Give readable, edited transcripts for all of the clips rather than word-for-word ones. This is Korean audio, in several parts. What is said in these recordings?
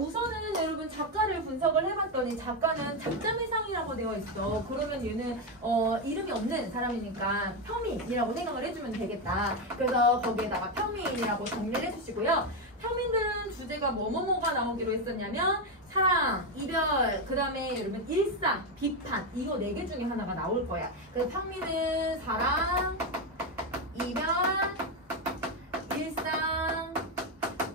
우선은 여러분 작가를 분석을 해봤더니 작가는 작자매상이라고 되어 있어. 그러면 얘는 이름이 없는 사람이니까 평민이라고 생각을 해주면 되겠다. 그래서 거기에다가 평민이라고 정리를 해주시고요. 평민들은 주제가 뭐뭐뭐가 나오기로 했었냐면 사랑, 이별, 그 다음에 여러분 일상, 비판 이거 4개 중에 하나가 나올 거야. 그래서 평민은 사랑, 이별, 일상,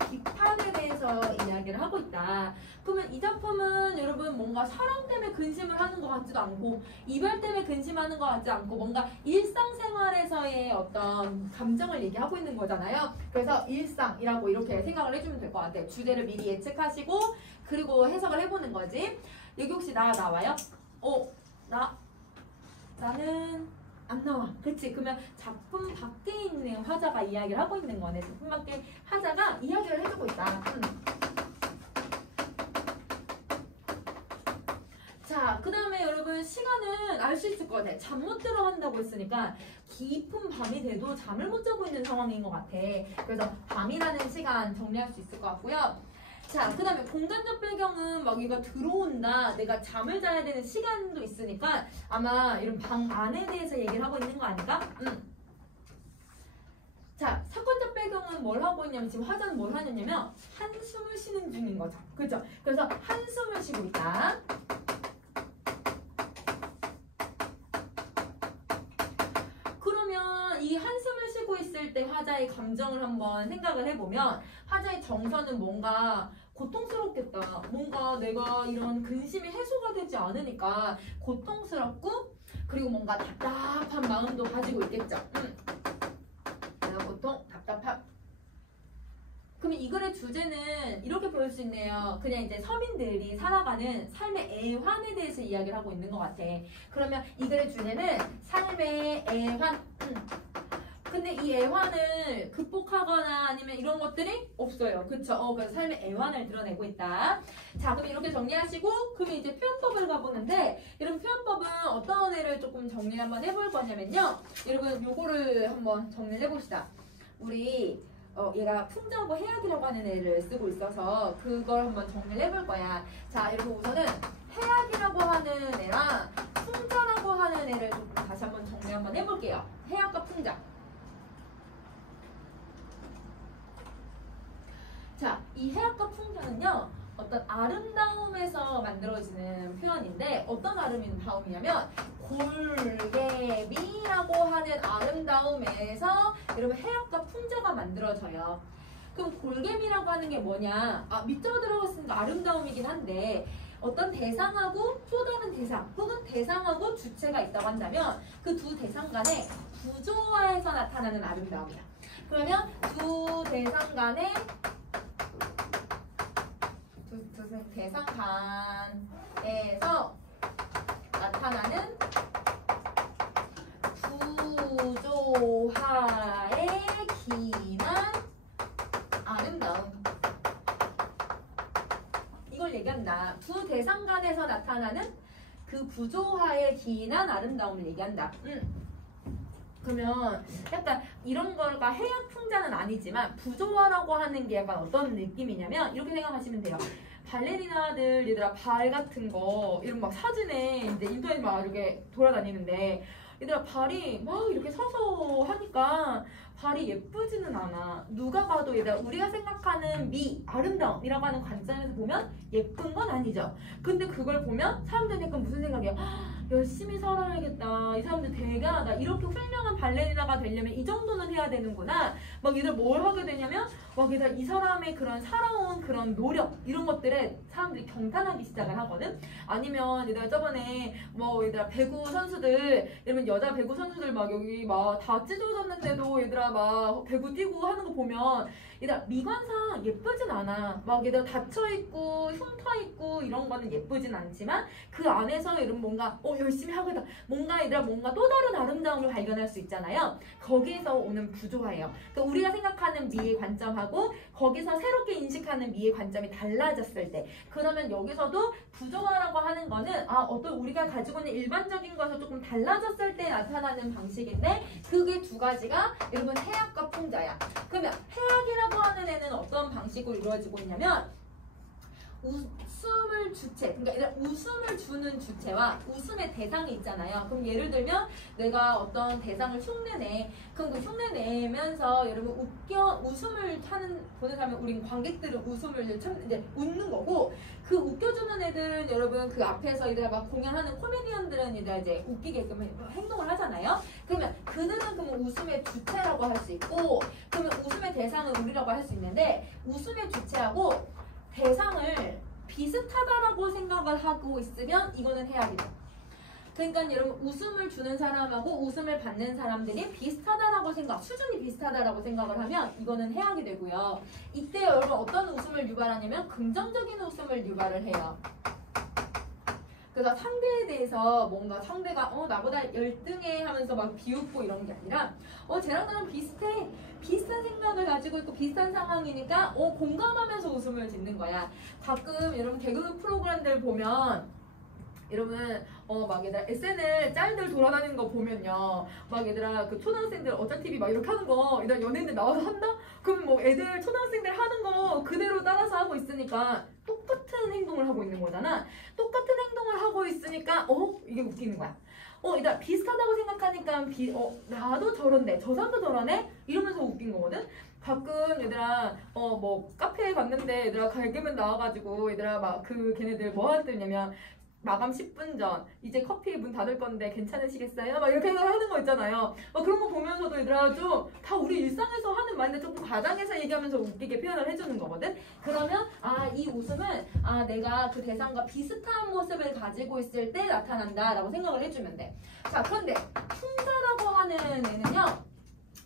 비판에 대해서 이야기를 하고 있다. 그러면 이 작품은 여러분 뭔가 사랑 때문에 근심을 하는 것 같지도 않고 이별 때문에 근심하는 것 같지 않고 뭔가 일상생활에서의 어떤 감정을 얘기하고 있는 거잖아요. 그래서 일상이라고 이렇게 생각을 해주면 될 것 같아요. 주제를 미리 예측하시고 그리고 해석을 해보는 거지. 여기 혹시 나와요? 나는 안 나와. 그치? 그러면 작품 밖에 있는 화자가 이야기를 하고 있는 거네. 작품 밖에 화자가 이야기를 해주고 있다. 자, 그 다음에 여러분 시간은 알 수 있을 것 같아. 잠 못 들어 한다고 했으니까 깊은 밤이 돼도 잠을 못 자고 있는 상황인 것 같아. 그래서 밤이라는 시간 정리할 수 있을 것 같고요. 자, 그 다음에 공간적 배경은 막 얘가 들어온다, 내가 잠을 자야 되는 시간도 있으니까 아마 이런 방 안에 대해서 얘기를 하고 있는 거 아닌가? 자, 사건적 배경은 뭘 하고 있냐면 지금 화자는 뭘 하냐면 한숨을 쉬는 중인 거죠. 그렇죠? 그래서 한숨을 쉬고 있다. 그러면 이 한숨을 쉬고 있을 때 화자의 감정을 한번 생각을 해보면 화자의 정서는 뭔가 고통스럽겠다. 뭔가 내가 이런 근심이 해소가 되지 않으니까 고통스럽고 그리고 뭔가 답답한 마음도 가지고 있겠죠. 내가 고통, 답답함. 그러면 이 글의 주제는 이렇게 볼 수 있네요. 그냥 이제 서민들이 살아가는 삶의 애환에 대해서 이야기를 하고 있는 것 같아. 그러면 이 글의 주제는 삶의 애환. 근데 이 애환을 극복하거나 아니면 이런 것들이 없어요. 그쵸? 그래서 삶의 애환을 드러내고 있다. 자, 그럼 이렇게 정리하시고, 그러면 이제 표현법을 가보는데, 여러분 표현법은 어떤 애를 조금 정리 한번 해볼 거냐면요. 여러분 요거를 한번 정리를 해봅시다. 우리 얘가 풍자하고 해악이라고 하는 애를 쓰고 있어서 그걸 한번 정리를 해볼 거야. 자, 여러분 우선은 해악이라고 하는 애랑 풍자라고 하는 애를 조금 다시 한번 정리 한번 해볼게요. 해악과 풍자. 자, 이 해악과 풍자는요, 어떤 아름다움에서 만들어지는 표현인데, 어떤 아름다움이냐면, 골개미라고 하는 아름다움에서 여러분 해악과 풍자가 만들어져요. 그럼 골개미라고 하는 게 뭐냐? 밑자가 들어갔으니까 아름다움이긴 한데, 어떤 대상하고 또 다른 대상, 혹은 대상하고 주체가 있다고 한다면, 그 두 대상 간의 구조화에서 나타나는 아름다움이다. 그러면 두 대상 간의 대상 간에서 나타나는 구조화의 기난 아름다움. 이걸 얘기한다. 두 대상 간에서 나타나는 그 구조화의 기난 아름다움을 얘기한다. 그러면 약간 이런 거가 해악 풍자는 아니지만 부조화라고 하는 게 약간 어떤 느낌이냐면 이렇게 생각하시면 돼요. 발레리나들 얘들아 발 같은 거 이런 막 사진에 이제 인터넷 막 이렇게 돌아다니는데 얘들아 발이 막 이렇게 서서 하니까 발이 예쁘지는 않아. 누가 봐도 얘들아 우리가 생각하는 미, 아름다움이라고 하는 관점에서 보면 예쁜 건 아니죠. 근데 그걸 보면 사람들이 약간 무슨 생각이야? 열심히 살아야겠다. 이 사람들 대단하다. 이렇게 훌륭한 발레리나가 되려면 이 정도는 해야 되는구나. 막 얘들 뭘 하게 되냐면 막 얘들 이 사람의 그런 살아온 그런 노력 이런 것들에 사람들이 경탄하기 시작을 하거든. 아니면 얘들아 저번에 뭐 얘들아 배구 선수들 여러분 여자 배구 선수들 막 여기 막 다 찢어졌는데도 얘들아 막 배구 뛰고 하는 거 보면 얘들아 미관상 예쁘진 않아. 막 얘들아 닫혀있고 흉터있고 이런 거는 예쁘진 않지만 그 안에서 여러분 뭔가 열심히 하고있다. 뭔가 얘들아 뭔가 또 다른 아름다움을 발견할 수 있잖아요. 거기에서 오는 구조화예요. 그러니까 우리가 생각하는 미의 관점하고 거기서 새롭게 인식하는 미의 관점이 달라졌을 때 그러면 여기서도 구조화라고 하는 거는 어떤 우리가 가지고 있는 일반적인 것에서 조금 달라졌을 때 나타나는 방식인데 그게 두 가지가 여러분 해악과 풍자야. 그러면 해악이라고 하는 애는 어떤 방식으로 이루어지고 있냐면 웃음을 주체, 그러니까 웃음을 주는 주체와 웃음의 대상이 있잖아요. 그럼 예를 들면 내가 어떤 대상을 흉내내. 그럼 그 흉내내면서 여러분 웃음을 보는 사람은 우린 관객들은 웃음을 참 이제 웃는 거고, 그 웃겨주는 애들은 여러분 그 앞에서 이들 막 공연하는 코미디언들은 이제 웃기게끔 행동을 하잖아요. 그러면 그들은 그러면 웃음의 주체라고 할 수 있고, 그러면 웃음의 대상은 우리라고 할 수 있는데, 웃음의 주체하고 대상을 비슷하다라고 생각을 하고 있으면 이거는 해악이다. 그러니까 여러분 웃음을 주는 사람하고 웃음을 받는 사람들이 비슷하다라고 수준이 비슷하다라고 생각을 하면 이거는 해악이 되고요. 이때 여러분 어떤 웃음을 유발하냐면 긍정적인 웃음을 유발을 해요. 그래서 상대에 대해서 뭔가 상대가 나보다 열등해 하면서 막 비웃고 이런 게 아니라 쟤랑 나랑 비슷해. 비슷한 생각을 가지고 있고 비슷한 상황이니까 공감하면서 웃음을 짓는 거야. 가끔 여러분 개그 프로그램들 보면 여러분 막 얘들아 SNL 짤들 돌아다니는 거 보면요, 막 얘들아 그 초등학생들 어차TV 막 이렇게 하는 거 얘들아 연예인들 나와서 한다? 그럼 뭐 애들 초등학생들 하는 거 그대로 따라서 하고 있으니까 똑같은 행동을 하고 있는 거잖아. 똑같은 행동을 하고 있으니까 이게 웃기는 거야. 얘들아 비슷하다고 생각하니까 나도 저런데 저 사람도 저러네? 이러면서 웃긴 거거든. 가끔 얘들아 뭐 카페에 갔는데 얘들아 개그맨 나와가지고 얘들아 막 걔네들 뭐 하냐면 마감 10분 전 이제 커피 문 닫을 건데 괜찮으시겠어요? 막 이렇게 하는 거 있잖아요. 그런 거 보면서도 얘들아 좀 다 우리 일상에서 하는 말인데 조금 과장해서 얘기하면서 웃기게 표현을 해주는 거거든. 그러면 이 웃음은 내가 그 대상과 비슷한 모습을 가지고 있을 때 나타난다 라고 생각을 해주면 돼. 자, 그런데 풍자라고 하는 애는요,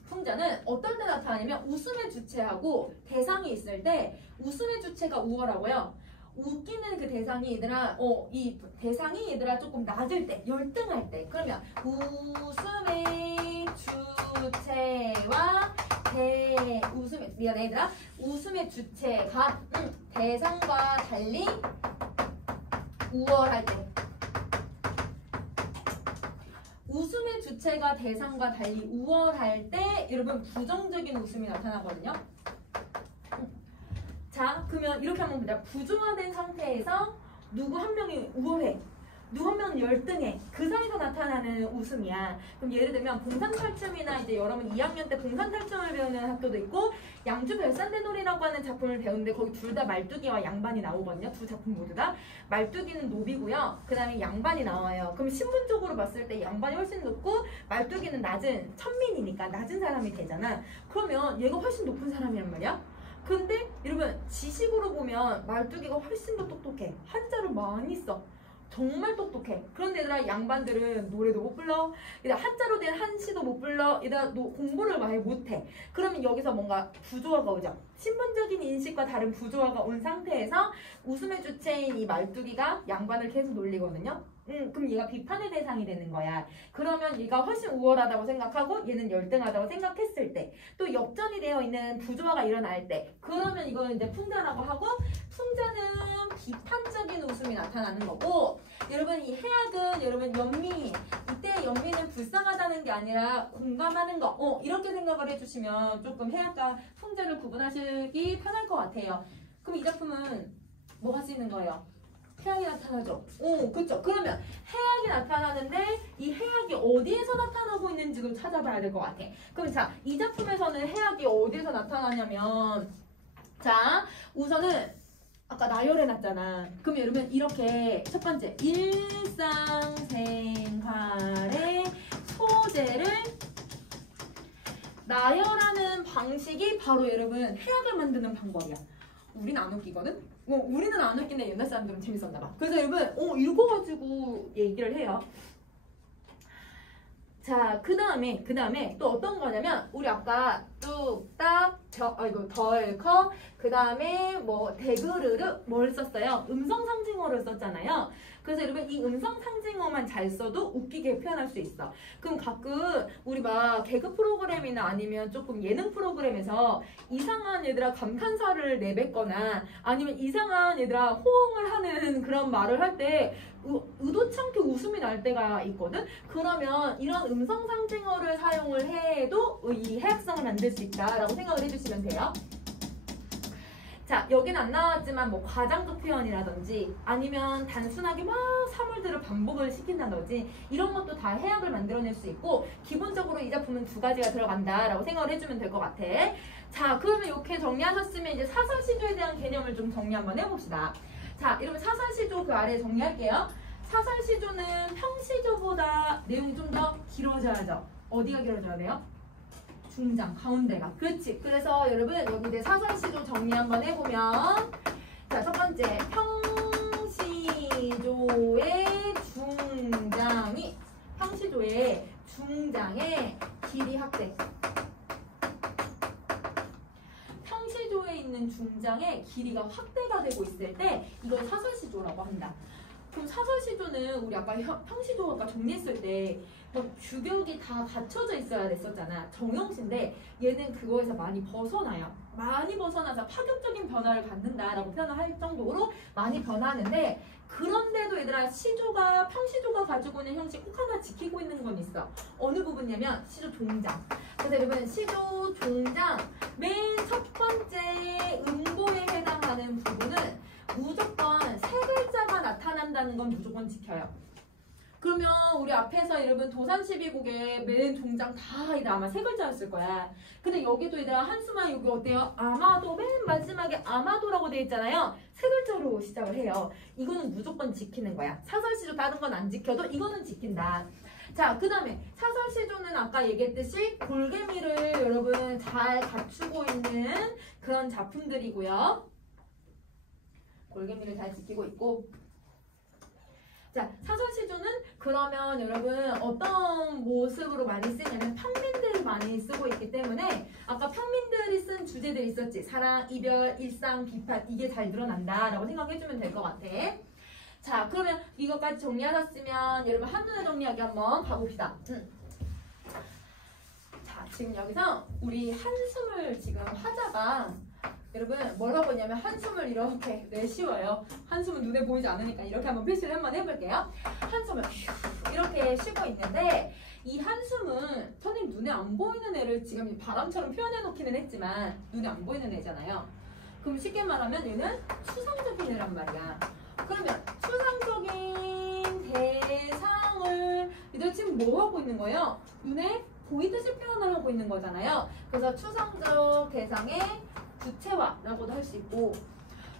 풍자는 어떨 때 나타나냐면 웃음의 주체하고 대상이 있을 때 웃음의 주체가 우월하고요, 웃기는 그 대상이 얘들아 이 대상이 얘들아 조금 낮을 때, 열등할 때, 그러면 웃음의 주체와 웃음의 주체가 대상과 달리 우월할 때, 웃음의 주체가 대상과 달리 우월할 때 여러분 부정적인 웃음이 나타나거든요. 자, 그러면 이렇게 한번 보자. 부조화된 상태에서 누구 한 명이 우월해, 누구 한 명은 열등해. 그 사이에서 나타나는 웃음이야. 그럼 예를 들면 봉산탈춤이나 이제 여러분 2학년 때 봉산탈춤을 배우는 학교도 있고, 양주별산대놀이라고 하는 작품을 배우는데 거기 둘 다 말뚝이와 양반이 나오거든요. 두 작품 모두 다. 말뚝이는 노비고요. 그 다음에 양반이 나와요. 그럼 신분적으로 봤을 때 양반이 훨씬 높고 말뚝이는 낮은 천민이니까 낮은 사람이 되잖아. 그러면 얘가 훨씬 높은 사람이란 말이야. 근데 여러분 지식으로 보면 말뚝이가 훨씬 더 똑똑해. 한자를 많이 써. 정말 똑똑해. 그런데 얘들아 양반들은 노래도 못 불러. 얘들아 한자로 된 한시도 못 불러. 얘들아 공부를 많이 못해. 그러면 여기서 뭔가 부조화가 오죠. 신분적인 인식과 다른 부조화가 온 상태에서 웃음의 주체인 이 말뚝이가 양반을 계속 놀리거든요. 그럼 얘가 비판의 대상이 되는 거야. 그러면 얘가 훨씬 우월하다고 생각하고 얘는 열등하다고 생각했을 때, 또 역전이 되어 있는 부조화가 일어날 때, 그러면 이거는 이제 풍자라고 하고, 풍자는 비판적인 웃음이 나타나는 거고, 여러분 이 해악은 여러분 연미, 이때 연미는 불쌍하다는 게 아니라 공감하는 거, 이렇게 생각을 해주시면 조금 해악과 풍자를 구분하시기 편할 것 같아요. 그럼 이 작품은 뭐 할 수 있는 거예요? 해악이 나타나죠. 그렇죠. 그러면 해악이 나타나는데 이 해악이 어디에서 나타나고 있는지를 찾아봐야 될 것 같아. 그럼 자, 이 작품에서는 해악이 어디에서 나타나냐면, 자, 우선은 아까 나열해놨잖아. 그럼 여러분 이렇게 첫 번째 일상생활의 소재를 나열하는 방식이 바로 여러분 해악을 만드는 방법이야. 우린 안 웃기거든? 우리는 안 웃긴데 옛날 사람들은 재밌었나 봐. 그래서 여러분 읽어가지고 얘기를 해요. 자, 그 다음에 또 어떤 거냐면, 우리 아까 뚝딱 덜커, 그 다음에 뭐 대그르르 뭘 썼어요? 음성 상징어를 썼잖아요. 그래서 여러분 이 음성 상징어만 잘 써도 웃기게 표현할 수 있어. 그럼 가끔 우리 막 개그 프로그램이나 아니면 조금 예능 프로그램에서 이상한 얘들아 감탄사를 내뱉거나 아니면 이상한 얘들아 호응을 하는 그런 말을 할 때 의도치 않게 웃음이 날 때가 있거든? 그러면 이런 음성 상징어를 사용을 해도 이 해악성을 만들 수 있다라고 생각을 해주시면 돼요. 자, 여기는 안 나왔지만 뭐 과장급 표현이라든지 아니면 단순하게 막 사물들을 반복을 시킨다든지 이런 것도 다 해악을 만들어낼 수 있고 기본적으로 이 작품은 두 가지가 들어간다라고 생각을 해주면 될 것 같아. 자, 그러면 이렇게 정리하셨으면 이제 사설시조에 대한 개념을 좀 정리 한번 해봅시다. 자, 이러면 사설시조 그 아래에 정리할게요. 사설시조는 평시조보다 내용이 좀 더 길어져야죠. 어디가 길어져야 돼요? 중장, 가운데가. 그렇지. 그래서 여러분 여기 이제 사설시조 정리 한번 해보면 자, 첫 번째 평시조의 중장의 길이 확대. 평시조에 있는 중장의 길이가 확대가 되고 있을 때 이걸 사설시조라고 한다. 그럼 사설시조는 우리 아까 평시조 아까 정리했을 때 규격이 다 갖춰져 있어야 됐었잖아. 정형시인데 얘는 그거에서 많이 벗어나요. 많이 벗어나서 파격적인 변화를 갖는다라고 표현을 할 정도로 많이 변하는데 그런데도 얘들아 평시조가 가지고 있는 형식 꼭 하나 지키고 있는 건 있어. 어느 부분이냐면 시조 종장. 그래서 여러분 시조 종장 맨 첫 번째 음보에 해당하는 부분은 무조건 세 글자가 나타난다는 건 무조건 지켜요. 그러면 우리 앞에서 여러분 도산 12곡의 맨 종장 다 이제 아마 세 글자였을 거야. 근데 여기도 얘들아 한수만 여기 어때요? 아마도 맨 마지막에 아마도라고 돼 있잖아요. 세 글자로 시작을 해요. 이거는 무조건 지키는 거야. 사설시조 다른 건 안 지켜도 이거는 지킨다. 자, 그 다음에 사설시조는 아까 얘기했듯이 골개미를 여러분 잘 갖추고 있는 그런 작품들이고요. 골개미를 잘 지키고 있고 자, 사설시조는 그러면 여러분 어떤 모습으로 많이 쓰냐면 평민들이 많이 쓰고 있기 때문에 아까 평민들이 쓴 주제들이 있었지. 사랑, 이별, 일상, 비판 이게 잘 드러난다 라고 생각해주면 될 것 같아. 자, 그러면 이것까지 정리하셨으면 여러분 한눈에 정리하기 한번 가봅시다. 자, 지금 여기서 우리 한숨을 지금 화자가 여러분 뭐라고 했냐면 한숨을 이렇게 내쉬어요. 한숨은 눈에 보이지 않으니까 이렇게 한번 표시를 한번 해볼게요. 한숨을 이렇게 쉬고 있는데 이 한숨은 선생님 눈에 안 보이는 애를 지금 바람처럼 표현해 놓기는 했지만 눈에 안 보이는 애잖아요. 그럼 쉽게 말하면 얘는 추상적인 애란 말이야. 그러면 추상적인 대상을 얘들 지금 뭐 하고 있는 거예요? 눈에 보이듯이 표현을 하고 있는 거잖아요. 그래서 추상적 대상의 구체화라고도 할 수 있고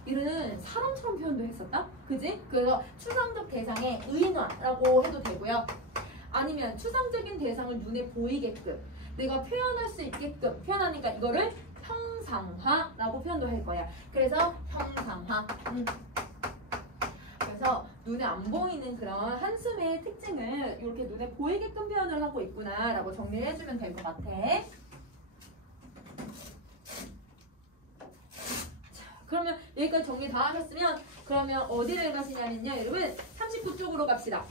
이는 사람처럼 표현도 했었다? 그지? 그래서 추상적 대상의 의인화라고 해도 되고요. 아니면 추상적인 대상을 눈에 보이게끔 내가 표현할 수 있게끔 표현하니까 이거를 형상화라고 표현도 할 거야. 그래서 형상화. 그래서 눈에 안 보이는 그런 한숨의 특징을 이렇게 눈에 보이게끔 표현을 하고 있구나 라고 정리를 해주면 될 것 같아. 그러면 여기까지 정리 다 하셨으면 그러면 어디를 가시냐면요 여러분 39쪽으로 갑시다.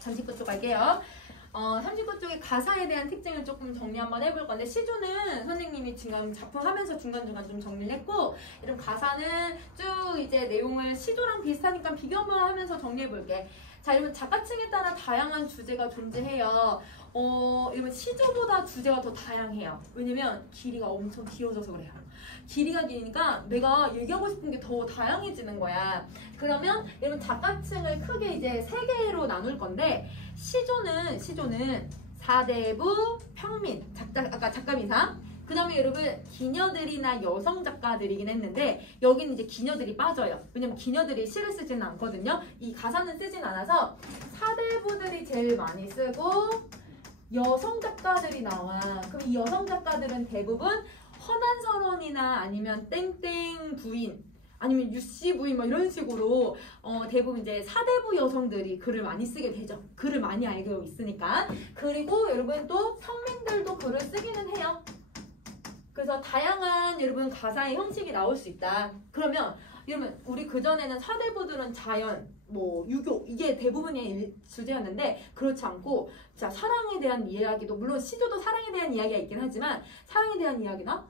39쪽 갈게요. 39쪽의 가사에 대한 특징을 조금 정리 한번 해볼 건데 시조는 선생님이 지금 작품 하면서 중간중간 좀 정리를 했고 이런 가사는 쭉 이제 내용을 시조랑 비슷하니까 비교만 하면서 정리해 볼게. 자, 여러분 작가층에 따라 다양한 주제가 존재해요. 이러면 시조보다 주제가 더 다양해요. 왜냐면 길이가 엄청 길어져서 그래요. 길이가 기니까 내가 얘기하고 싶은 게 더 다양해지는 거야. 그러면 여러분 작가층을 크게 이제 세 개로 나눌 건데 시조는 사대부, 평민, 아까 작가미상 그 다음에 여러분 기녀들이나 여성 작가들이긴 했는데 여기는 이제 기녀들이 빠져요. 왜냐면 기녀들이 시를 쓰지는 않거든요. 이 가사는 쓰진 않아서 사대부들이 제일 많이 쓰고 여성 작가들이 나와. 그럼 이 여성 작가들은 대부분 허난선원이나 아니면 땡땡 부인 아니면 유씨 부인 뭐 이런 식으로 대부분 이제 사대부 여성들이 글을 많이 쓰게 되죠. 글을 많이 알고 있으니까. 그리고 여러분 또 평민들도 글을 쓰기는 해요. 그래서 다양한 여러분 가사의 형식이 나올 수 있다. 그러면 여러분 우리 그전에는 사대부들은 자연, 뭐 유교 이게 대부분의 주제였는데 그렇지 않고 자 사랑에 대한 이야기도 물론 시조도 사랑에 대한 이야기가 있긴 하지만 사랑에 대한 이야기나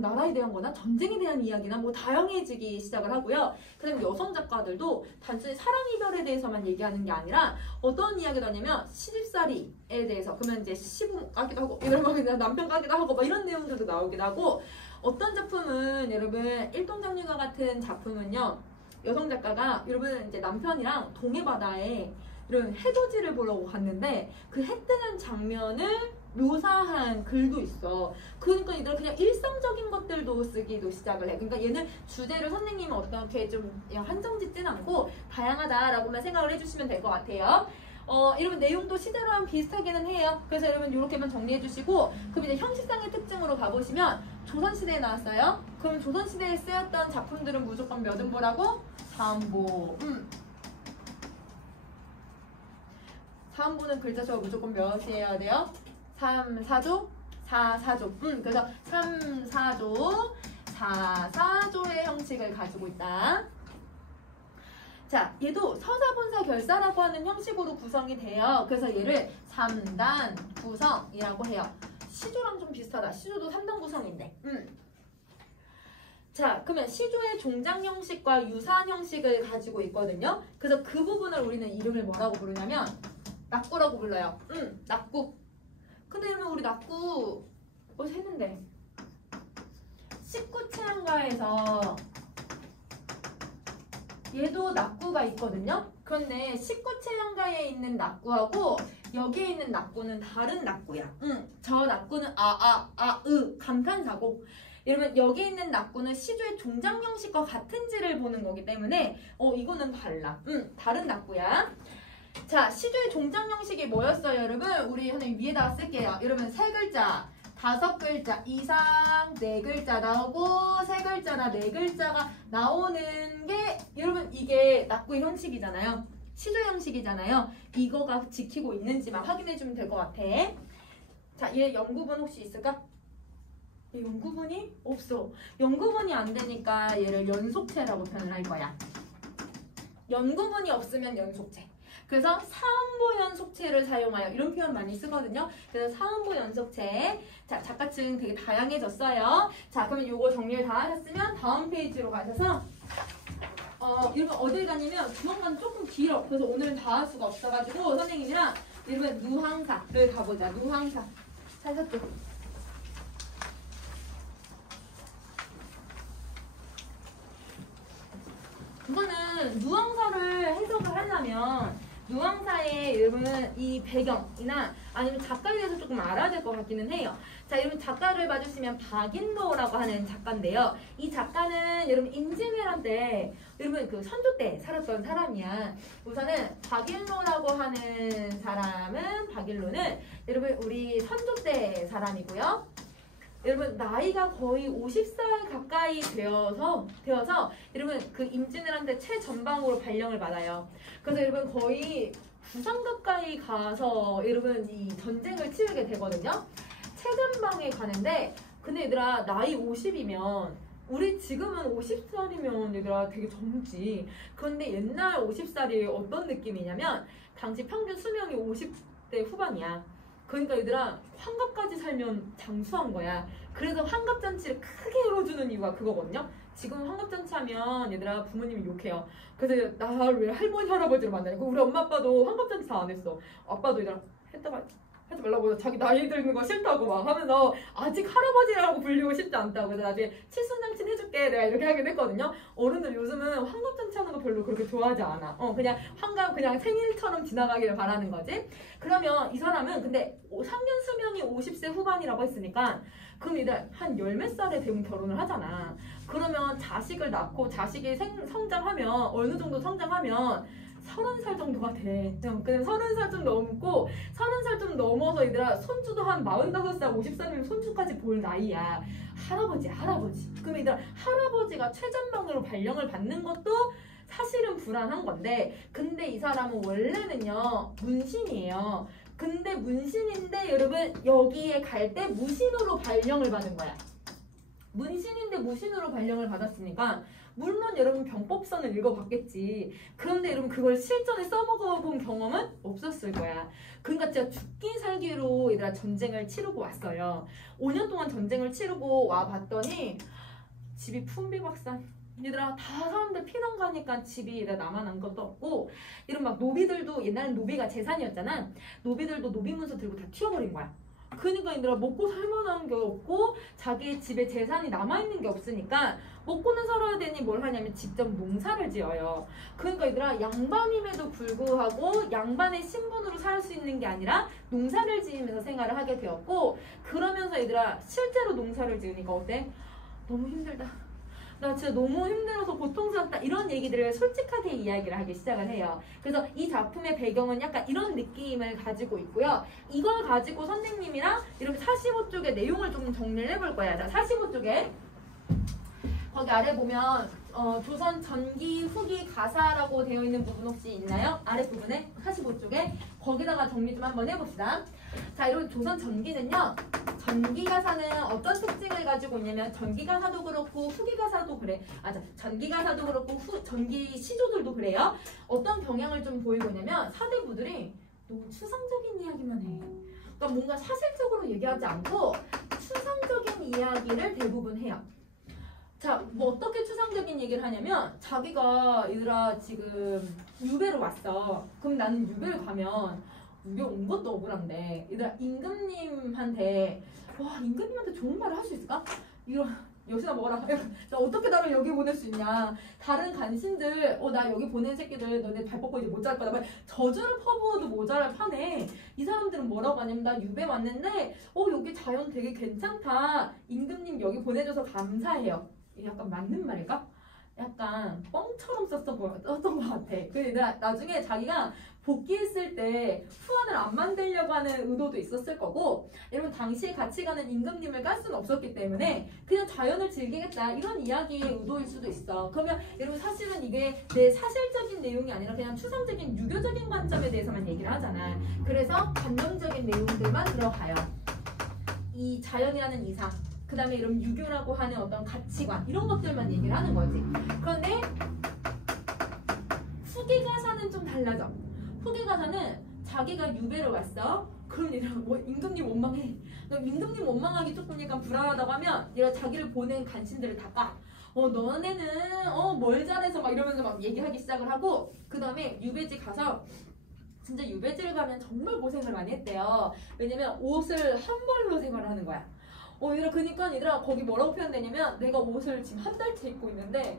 나라에 대한 거나 전쟁에 대한 이야기나 뭐 다양해지기 시작을 하고요. 그다음에 여성 작가들도 단순히 사랑 이별에 대해서만 얘기하는 게 아니라 어떤 이야기를 하냐면 시집살이에 대해서, 그러면 이제 시부모 까기도 하고 이러면 남편 까기도 하고 막 이런 내용들도 나오기도 하고, 어떤 작품은 여러분 일동장류가 같은 작품은요, 여성 작가가 여러분 이제 남편이랑 동해바다에 이런 해돋이를 보러 갔는데 그 해 뜨는 장면을 묘사한 글도 있어. 그러니까 얘들 그냥 일상적인 것들도 쓰기도 시작을 해. 그러니까 얘는 주제를 선생님은 어떻게 좀 한정 짓진 않고 다양하다라고만 생각을 해주시면 될 것 같아요. 여러분 내용도 시대랑 비슷하기는 해요. 그래서 여러분 이렇게만 정리해 주시고, 그럼 이제 형식상의 특징으로 가보시면 조선시대에 나왔어요. 그럼 조선시대에 쓰였던 작품들은 무조건 몇 음보라고? 4음보. 4음보는 글자수가 무조건 몇이어야 돼요? 3, 4조? 4, 4조. 그래서 3, 4조, 4, 4조의 형식을 가지고 있다. 자, 얘도 서사본사 결사라고 하는 형식으로 구성이 돼요. 그래서 얘를 3단 구성이라고 해요. 시조랑 좀 비슷하다. 시조도 3단 구성인데. 자, 그러면 시조의 종작 형식과 유사한 형식을 가지고 있거든요. 그래서 그 부분을 우리는 이름을 뭐라고 부르냐면 낙구라고 불러요. 낙구. 근데 그러면 우리 낙구 어디서 했는데 19체양가에서 얘도 낙구가 있거든요. 그런데 19체양가에 있는 낙구하고 여기에 있는 낙구는 다른 낙구야. 저 낙구는 감탄사고. 여러분 여기 있는 낙구는 시조의 종작 형식과 같은지를 보는 거기 때문에 이거는 달라. 다른 낙구야. 자, 시조의 종작 형식이 뭐였어요, 여러분? 우리 선생님 위에다가 쓸게요. 여러분 3글자, 5글자 이상 4글자 나오고 3글자나 4글자가 나오는 게 여러분 이게 낙구의 형식이잖아요. 시조 형식이잖아요. 이거가 지키고 있는지만 확인해주면 될 것 같아. 자, 얘 연구분 혹시 있을까? 얘 연구분이 없어. 연구분이 안 되니까 얘를 연속체라고 표현을 할 거야. 연구분이 없으면 연속체. 그래서 사음보 연속체를 사용하여 이런 표현 많이 쓰거든요. 그래서 사음보 연속체. 자, 작가층 되게 다양해졌어요. 자, 그러면 요거 정리를 다 하셨으면 다음 페이지로 가셔서 여러분 어딜 가냐면 주어가 조금 길어. 그래서 오늘은 다 할 수가 없어가지고 선생님이랑 여러분 누항사를 가보자. 누항사. 찾았죠? 이거는 누항사를 해석을 하려면 누항사의 여러분 이 배경이나 아니면 작가에 대해서 조금 알아야 될 것 같기는 해요. 자, 여러분 작가를 봐주시면 박인도라고 하는 작가인데요. 이 작가는 여러분 임진왜란 때 여러분 그 선조 때 살았던 사람이야. 우선은 박일로라고 하는 사람은 박일로는 여러분 우리 선조 때 사람이고요. 여러분 나이가 거의 50살 가까이 되어서 여러분 그 임진왜란 때 최전방으로 발령을 받아요. 그래서 여러분 거의 부상 가까이 가서 여러분 이 전쟁을 치르게 되거든요. 최전방에 가는데 근데 얘들아 나이 50이면 우리 지금은 50살이면 얘들아 되게 젊지. 그런데 옛날 50살이 어떤 느낌이냐면 당시 평균 수명이 50대 후반이야. 그러니까 얘들아 환갑까지 살면 장수한 거야. 그래서 환갑잔치를 크게 열어주는 이유가 그거거든요. 지금 환갑잔치 하면 얘들아 부모님이 욕해요. 그래서 나를 왜 할머니 할아버지로 만나냐고. 우리 엄마 아빠도 환갑잔치 다 안 했어. 아빠도 얘들아 했다가 하지 말라고 자기 나이 들는 거 싫다고 막 하면서 아직 할아버지라고 불리고 싶지 않다고. 그래서 나중에 칠순잔치 해줄게 내가 이렇게 하긴 했거든요. 어른들 요즘은 환갑잔치 하는 거 별로 그렇게 좋아하지 않아. 그냥 환갑 그냥 생일처럼 지나가기를 바라는 거지. 그러면 이 사람은 근데 평균 수명이 50세 후반이라고 했으니까 그럼 얘들 한 열 몇 살에 되면 결혼을 하잖아. 그러면 자식을 낳고 자식이 성장하면 어느 정도 성장하면 30살 정도가 돼. 그냥 30살 좀 넘고 30살 좀 넘어서 얘들아 손주도 한 45살 50살이면 손주까지 볼 나이야. 할아버지. 그럼 얘들아 할아버지가 최전방으로 발령을 받는 것도 사실은 불안한 건데 근데 이 사람은 원래는요 문신이에요. 근데 문신인데 여러분 여기에 갈 때 무신으로 발령을 받은 거야. 문신인데 무신으로 발령을 받았으니까 물론 여러분 병법서는 읽어봤겠지. 그런데 여러분 그걸 실전에 써먹어본 경험은 없었을 거야. 그러니까 진짜 죽기 살기로 얘들아 전쟁을 치르고 왔어요. 5년 동안 전쟁을 치르고 와봤더니 집이 풍비박산. 얘들아 다 사람들 피난 가니까 집이 남아난 것도 없고 이런 막 노비들도 옛날엔 노비가 재산이었잖아. 노비들도 노비 문서 들고 다 튀어버린 거야. 그러니까 얘들아 먹고 살만한 게 없고 자기 집에 재산이 남아있는 게 없으니까 먹고는 살아야 되니 뭘 하냐면 직접 농사를 지어요. 그러니까 얘들아 양반임에도 불구하고 양반의 신분으로 살 수 있는 게 아니라 농사를 지으면서 생활을 하게 되었고 그러면서 얘들아 실제로 농사를 지으니까 어때? 너무 힘들다. 나 진짜 너무 힘들어서 고통스럽다 이런 얘기들을 솔직하게 이야기를 하기 시작을 해요. 그래서 이 작품의 배경은 약간 이런 느낌을 가지고 있고요. 이걸 가지고 선생님이랑 이렇게 45쪽의 내용을 좀 정리를 해볼 거야. 자, 45쪽에 거기 아래 보면 조선 전기 후기 가사라고 되어 있는 부분 혹시 있나요? 아랫부분에 45쪽에 거기다가 정리 좀 한번 해봅시다. 자, 여러분 조선 전기는요. 전기가사는 어떤 특징을 가지고 있냐면 전기가사도 그렇고 후기가사도 그래. 전기가사도 그렇고 전기 시조들도 그래요. 어떤 경향을 좀 보이고 있냐면 사대부들이 너무 추상적인 이야기만 해. 그러니까 뭔가 사실적으로 얘기하지 않고 추상적인 이야기를 대부분 해요. 자, 뭐 어떻게 추상적인 얘기를 하냐면 자기가 얘들아 지금 유배로 왔어. 그럼 나는 유배를 가면 유배 온 것도 억울한데 얘들아 임금님한테 와 임금님한테 좋은 말을 할 수 있을까? 이런 여기다 먹어라. 나 어떻게 나를 여기 보낼 수 있냐. 다른 간신들 나 여기 보낸 새끼들 너네 발 뻗고 이제 못 잘 거다. 저주를 퍼부어도 모자랄 판에 이 사람들은 뭐라고 하냐면 나 유배 왔는데 여기 자연 되게 괜찮다. 임금님 여기 보내줘서 감사해요. 이게 약간 맞는 말일까? 약간 뻥처럼 썼던 것 같아. 근데 나중에 자기가 복귀했을 때 후환을 안 만들려고 하는 의도도 있었을 거고 여러분 당시에 같이 가는 임금님을 깔 수는 없었기 때문에 그냥 자연을 즐기겠다 이런 이야기의 의도일 수도 있어. 그러면 여러분 사실은 이게 내 사실적인 내용이 아니라 그냥 추상적인 유교적인 관점에 대해서만 얘기를 하잖아. 그래서 관념적인 내용들만 들어가요. 이 자연이라는 이상 그 다음에 이런 유교라고 하는 어떤 가치관 이런 것들만 얘기를 하는 거지. 그런데 후기가사는 좀 달라져. 후기가사는 자기가 유배를 왔어. 그럼 얘들아 뭐 임금님 원망해. 임금님 원망하기 조금 약간 불안하다고 하면 얘가 자기를 보낸 간신들을 다 까. 너네는 뭘 잘해서 막 이러면서 막 얘기하기 시작을 하고 그 다음에 유배지 가서 진짜 유배지를 가면 정말 고생을 많이 했대요. 왜냐면 옷을 한 벌로 생활을 하는 거야. 그러니까 얘들아 거기 뭐라고 표현되냐면 내가 옷을 지금 한 달째 입고 있는데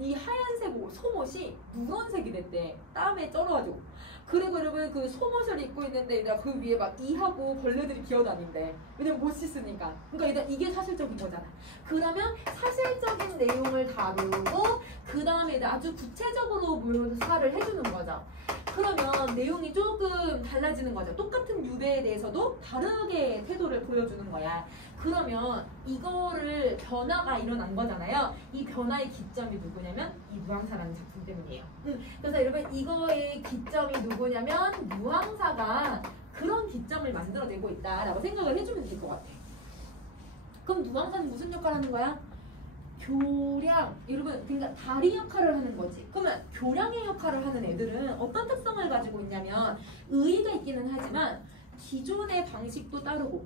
이 하얀색 속옷이 누런색이 됐대. 땀에 쩔어가지고. 그리고 여러분 그 속옷을 입고 있는데 얘들아 그 위에 막 이하고 벌레들이 기어다닌대. 왜냐면 못 씻으니까. 그러니까 얘들아 이게 사실적인 거잖아. 그러면 사실적인 내용을 다루고 그 다음에 아주 구체적으로 묘사를 해주는 거죠. 그러면 내용이 조금 달라지는 거죠. 똑같은 유배에 대해서도 다르게 태도를 보여주는 거야. 그러면 이거를 변화가 일어난 거잖아요. 이 변화의 기점이 누구냐면 이 무항사라는 작품 때문이에요. 그래서 여러분 이거의 기점이 누구냐면 무항사가 그런 기점을 만들어내고 있다라고 생각을 해주면 될 것 같아. 그럼 무항사는 무슨 역할을 하는 거야? 교량, 여러분 그러니까 다리 역할을 하는 거지. 그러면 교량의 역할을 하는 애들은 어떤 특성을 가지고 있냐면 의의가 있기는 하지만 기존의 방식도 따르고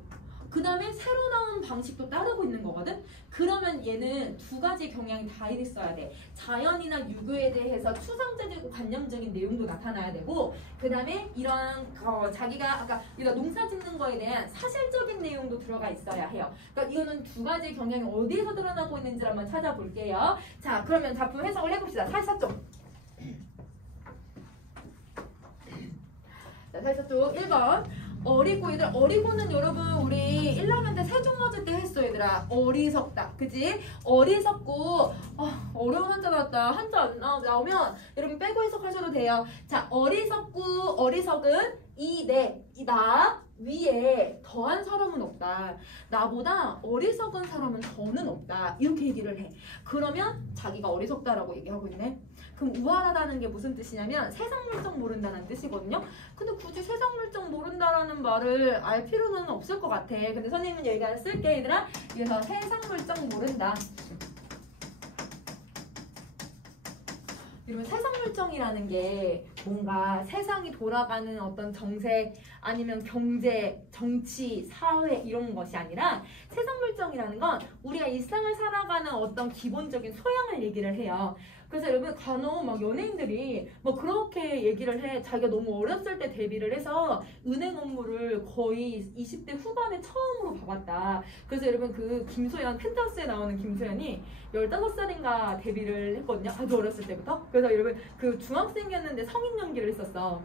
그 다음에 새로 나온 방식도 따르고 있는 거거든. 그러면 얘는 두 가지 경향이 다 있어야 돼. 자연이나 유교에 대해서 추상적이고 관념적인 내용도 나타나야 되고 그 다음에 이런 자기가 아까 우리가 농사 짓는 거에 대한 사실적인 내용도 들어가 있어야 해요. 그러니까 이거는 두 가지 경향이 어디에서 드러나고 있는지 한번 찾아볼게요. 자, 그러면 작품 해석을 해봅시다. 44쪽. 자, 44쪽 1번. 어리고 얘들 어리고는 여러분 우리 1학년 때 세종어제 때 했어 얘들아. 어리석다 그치? 어리석고 어려운 한자 나왔다. 한자 안 나오면 여러분 빼고 해석하셔도 돼요. 자, 어리석고 어리석은 나 위에 더한 사람은 없다. 나보다 어리석은 사람은 더는 없다. 이렇게 얘기를 해. 그러면 자기가 어리석다라고 얘기하고 있네. 그럼 우월하다는 게 무슨 뜻이냐면 세상 물정 모른다는 뜻이거든요. 근데 굳이 세상 물정 모른다라는 말을 알 필요는 없을 것 같아. 근데 선생님은 여기다 쓸게 얘들아. 그래서 세상 물정 모른다. 이러면 세상 물정이라는 게 뭔가 세상이 돌아가는 어떤 정세 아니면 경제, 정치, 사회 이런 것이 아니라 세상 물정이라는 건 우리가 일상을 살아가는 어떤 기본적인 소양을 얘기를 해요. 그래서 여러분 간혹 막 연예인들이 뭐 그렇게 얘기를 해. 자기가 너무 어렸을 때 데뷔를 해서 은행 업무를 거의 20대 후반에 처음으로 봐봤다. 그래서 여러분 그 김소연 펜트하우스에 나오는 김소연이 15살인가 데뷔를 했거든요. 아주 어렸을 때부터. 그래서 여러분 그 중학생이었는데 성인 연기를 했었어.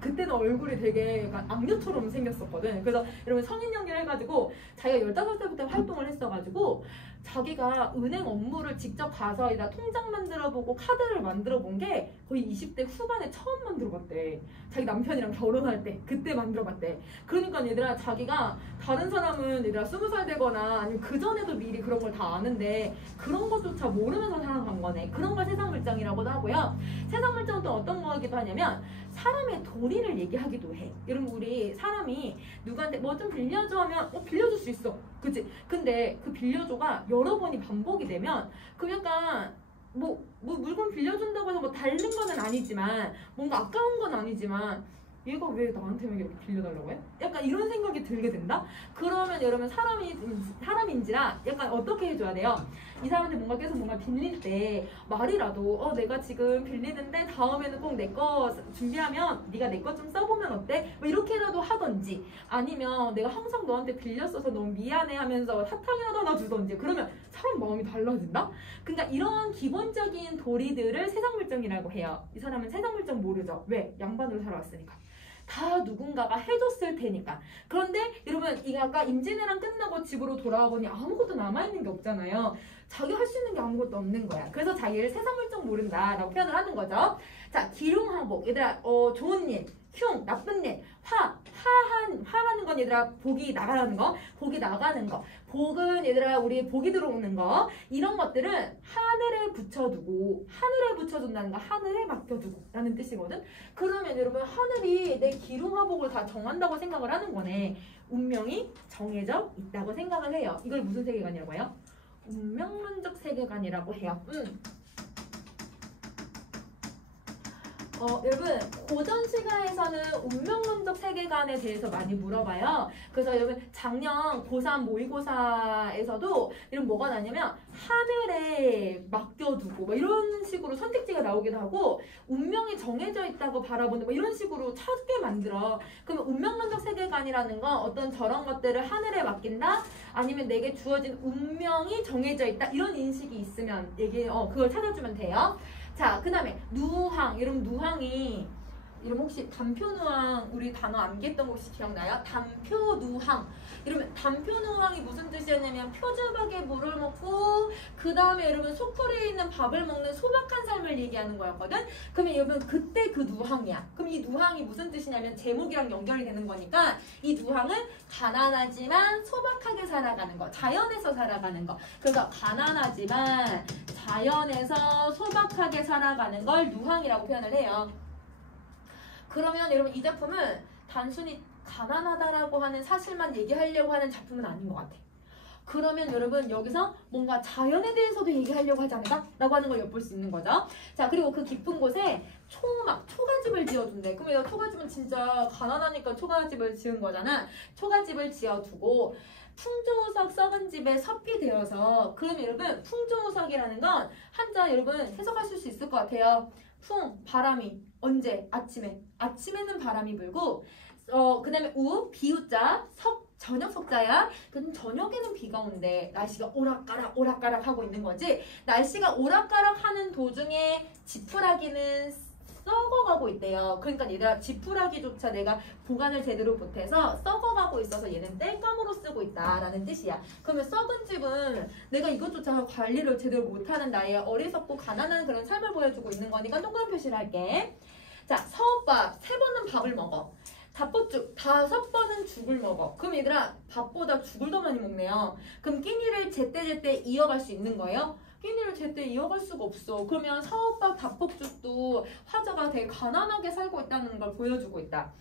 그때는 얼굴이 되게 약간 악녀처럼 생겼었거든. 그래서 여러분 성인 연기를 해가지고 자기가 15살부터 활동을 했어가지고 자기가 은행 업무를 직접 가서 통장 만들어보고 카드를 만들어본 게 거의 20대 후반에 처음 만들어봤대. 자기 남편이랑 결혼할 때 그때 만들어봤대. 그러니까 얘들아 자기가 다른 사람은 얘들아 20살 되거나 아니면 그전에도 미리 그런 걸 다 아는데 그런 것조차 모르면서 살아간 거네. 그런 걸 세상 물정이라고도 하고요. 세상 물정은 또 어떤 거이기도 하냐면 사람의 도리를 얘기하기도 해. 여러분 우리 사람이 누구한테 뭐 좀 빌려줘 하면 빌려줄 수 있어. 그치? 근데 그 빌려줘가 여러 번이 반복이 되면 그럼 약간 뭐 물건 빌려준다고 해서 뭐 다른 거는 아니지만 뭔가 아까운 건 아니지만 얘가 왜 나한테만 이렇게 빌려달라고 해? 약간 이런 생각이 들게 된다? 그러면 여러분 사람인지라 약간 어떻게 해줘야 돼요? 이 사람한테 뭔가 계속 뭔가 빌릴 때 말이라도 내가 지금 빌리는데 다음에는 꼭 내 거 준비하면 네가 내 거 좀 써보면 어때? 뭐 이렇게라도 하던지 아니면 내가 항상 너한테 빌렸어서 너무 미안해 하면서 사탕이라도 하나 주던지 그러면 사람 마음이 달라진다? 그러니까 이런 기본적인 도리들을 세상 물정이라고 해요. 이 사람은 세상 물정 모르죠? 왜? 양반으로 살아왔으니까. 다 누군가가 해줬을 테니까. 그런데 여러분 이게 아까 임진왜란 끝나고 집으로 돌아가보니 아무것도 남아있는 게 없잖아요. 자기 할 수 있는 게 아무것도 없는 거야. 그래서 자기를 세상 물정 모른다라고 표현을 하는 거죠. 자, 기륭하복. 얘들아 좋은 일, 흉, 나쁜 일, 화라는 건 얘들아 복이 나가는 거, 복이 나가는 거. 복은 얘들아 우리 복이 들어오는 거. 이런 것들은 하늘에 붙여두고 하늘에 붙여둔다는 거 하늘에 맡겨두고 라는 뜻이거든. 그러면 여러분 하늘이 내 기륭화복을 다 정한다고 생각을 하는 거네. 운명이 정해져 있다고 생각을 해요. 이걸 무슨 세계관이라고 해요? 운명론적 세계관이라고 해요. 여러분 고전 시가에서는 운명론적 세계관에 대해서 많이 물어봐요. 그래서 여러분 작년 고3 모의고사에서도 이런 뭐가 나냐면 하늘에 맡겨두고 뭐 이런 식으로 선택지가 나오기도 하고 운명이 정해져 있다고 바라보는 뭐 이런 식으로 찾게 만들어. 그러면 운명론적 세계관이라는 건 어떤 저런 것들을 하늘에 맡긴다 아니면 내게 주어진 운명이 정해져 있다 이런 인식이 있으면 그걸 찾아주면 돼요. 자, 그 다음에 누항. 여러분 누항이 이름 혹시 단표누항 우리 단어 암기했던 거 혹시 기억나요? 단표누항. 이러면 단표누항이 무슨 뜻이었냐면 표주박에 물을 먹고 그 다음에 여러분 소쿠리에 있는 밥을 먹는 소박한 삶을 얘기하는 거였거든. 그러면 여러분 그때 그 누항이야. 그럼 이 누항이 무슨 뜻이냐면 제목이랑 연결이 되는 거니까 이 누항은 가난하지만 소박하게 살아가는 거, 자연에서 살아가는 거. 그래서 가난하지만 자연에서 소박하게 살아가는 걸 누항이라고 표현을 해요. 그러면 여러분 이 작품은 단순히 가난하다라고 하는 사실만 얘기하려고 하는 작품은 아닌 것 같아. 그러면 여러분 여기서 뭔가 자연에 대해서도 얘기하려고 하지 않을까? 라고 하는 걸 엿볼 수 있는 거죠. 자, 그리고 그 깊은 곳에 초가집을 지어둔대. 그러면 이 초가집은 진짜 가난하니까 초가집을 지은 거잖아. 초가집을 지어두고 풍조우석 썩은 집에 섭이 되어서 그럼 여러분 풍조우석이라는 건 한자 여러분 해석하실 수 있을 것 같아요. 풍, 바람이 언제? 아침에는 바람이 불고 그 다음에 우, 비우자, 석, 저녁 석자야. 그럼 저녁에는 비가 온대. 날씨가 오락가락 하고 있는 거지. 날씨가 오락가락 하는 도중에 지푸라기는 썩어가고 있대요. 그러니까 얘들아 지푸라기조차 내가 보관을 제대로 못해서 썩어가고 있어서 얘는 땔감으로 쓰고 있다라는 뜻이야. 그러면 썩은 집은 내가 이것조차 관리를 제대로 못하는 나의 어리석고 가난한 그런 삶을 보여주고 있는 거니까 동그란 표시를 할게. 자, 서밥 3번은 밥을 먹어. 잡포죽 5번은 죽을 먹어. 그럼 얘들아 밥보다 죽을 더 많이 먹네요. 그럼 끼니를 제때제때 이어갈 수 있는 거예요? 끼니를 제때 이어갈 수가 없어. 그러면 사오밥 잡곡죽도 화자가 되게 가난하게 살고 있다는 걸 보여주고 있다.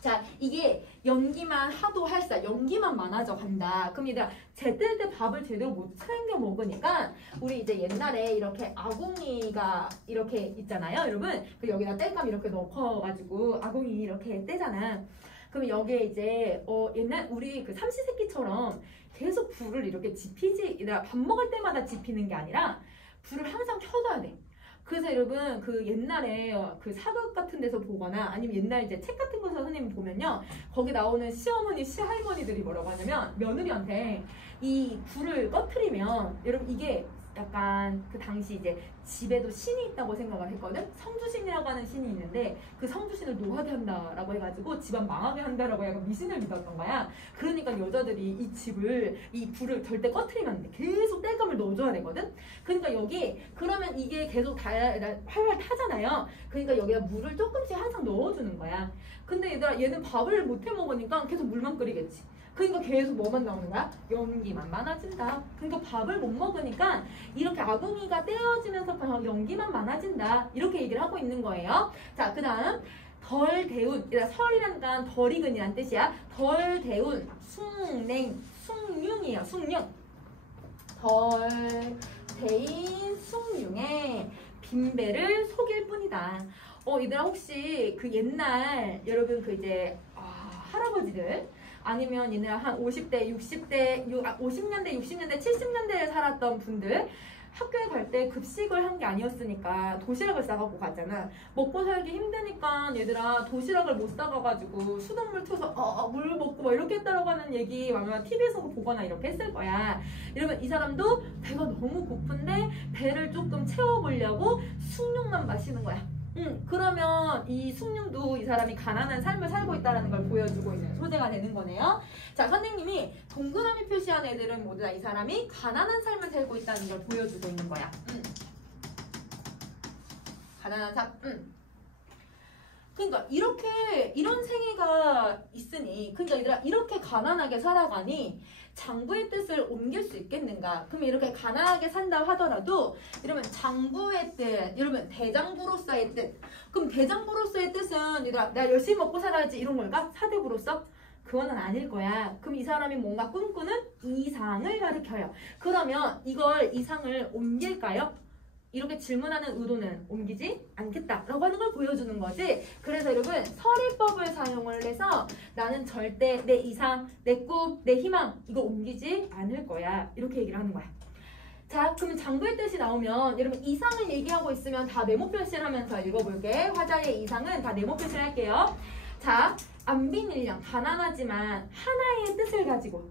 자, 이게 연기만 하도 할사, 연기만 많아져 간다. 그럼 얘들아 제때제때 밥을 제대로 못 챙겨 먹으니까 우리 이제 옛날에 이렇게 아궁이가 이렇게 있잖아요, 여러분. 그 여기다 땔감 이렇게 넣어가지고 아궁이 이렇게 떼잖아. 그럼 여기에 이제 옛날 우리 그 삼시세끼처럼 계속 불을 이렇게 지피지, 밥 먹을 때마다 지피는 게 아니라 불을 항상 켜둬야 돼. 그래서 여러분 그 옛날에 그 사극 같은 데서 보거나 아니면 옛날 이제 책 같은 거서 선생님 보면요, 거기 나오는 시어머니 시할머니들이 뭐라고 하냐면 며느리한테 이 불을 꺼트리면, 여러분 이게 약간 그 당시 이제 집에도 신이 있다고 생각을 했거든. 성주신이라고 하는 신이 있는데 그 성주신을 노하게 한다라고 해가지고 집안 망하게 한다라고 약간 미신을 믿었던 거야. 그러니까 여자들이 이 집을, 이 불을 절대 꺼트리면 안 돼. 계속 땔감을 넣어줘야 되거든. 그러니까 여기 그러면 이게 계속 활활 타잖아요. 그러니까 여기다 물을 조금씩 항상 넣어주는 거야. 근데 얘들아 얘는 밥을 못 해 먹으니까 계속 물만 끓이겠지. 그러니까 계속 뭐만 나오는 거야? 연기만 많아진다. 그러니까 밥을 못 먹으니까 이렇게 아궁이가 떼어지면서 연기만 많아진다. 이렇게 얘기를 하고 있는 거예요. 자, 그 다음 덜 데운, 설이라는 건 덜 익은이란 뜻이야. 덜 데운 숭냉, 숭늉이에요. 숭늉. 덜 데인 숭늉에 빈배를 속일 뿐이다. 얘들아 혹시 그 옛날 여러분 그 이제 할아버지들 아니면 얘네 한 50대, 60대, 50년대, 60년대, 70년대에 살았던 분들 학교에 갈 때 급식을 한 게 아니었으니까 도시락을 싸갖고 갔잖아. 먹고 살기 힘드니까 얘들아 도시락을 못 싸가가지고 수돗물 틀어서 물 먹고 막 이렇게 했다라고 하는 얘기 아마 TV에서 보거나 이렇게 했을 거야. 이러면 이 사람도 배가 너무 고픈데 배를 조금 채워보려고 숭늉만 마시는 거야. 그러면 이 숭늉도 이 사람이 가난한 삶을 살고 있다는 걸 보여주고 있는 소재가 되는 거네요. 자, 선생님이 동그라미 표시한 애들은 모두 다 이 사람이 가난한 삶을 살고 있다는 걸 보여주고 있는 거야. 가난한 삶. 그러니까 이렇게 이런 생애가 있으니, 그러니까 얘들아 이렇게 가난하게 살아가니 장부의 뜻을 옮길 수 있겠는가? 그럼 이렇게 가난하게 산다 하더라도 여러분 장부의 뜻, 여러분 대장부로서의 뜻. 그럼 대장부로서의 뜻은 얘들아 내가 열심히 먹고 살아야지 이런 걸까? 사대부로서? 그거는 아닐 거야. 그럼 이 사람이 뭔가 꿈꾸는 이상을 가리켜요. 그러면 이걸 이상을 옮길까요? 이렇게 질문하는 의도는 옮기지 않겠다라고 하는 걸 보여주는 거지. 그래서 여러분 설의법을 사용을 해서 나는 절대 내 이상, 내 꿈, 내 희망 이거 옮기지 않을 거야. 이렇게 얘기를 하는 거야. 자, 그러면 장부의 뜻이 나오면 여러분 이상을 얘기하고 있으면 다 네모 표시를 하면서 읽어볼게. 화자의 이상은 다 네모 표시를 할게요. 자, 안빈일령 가난하지만 하나의 뜻을 가지고.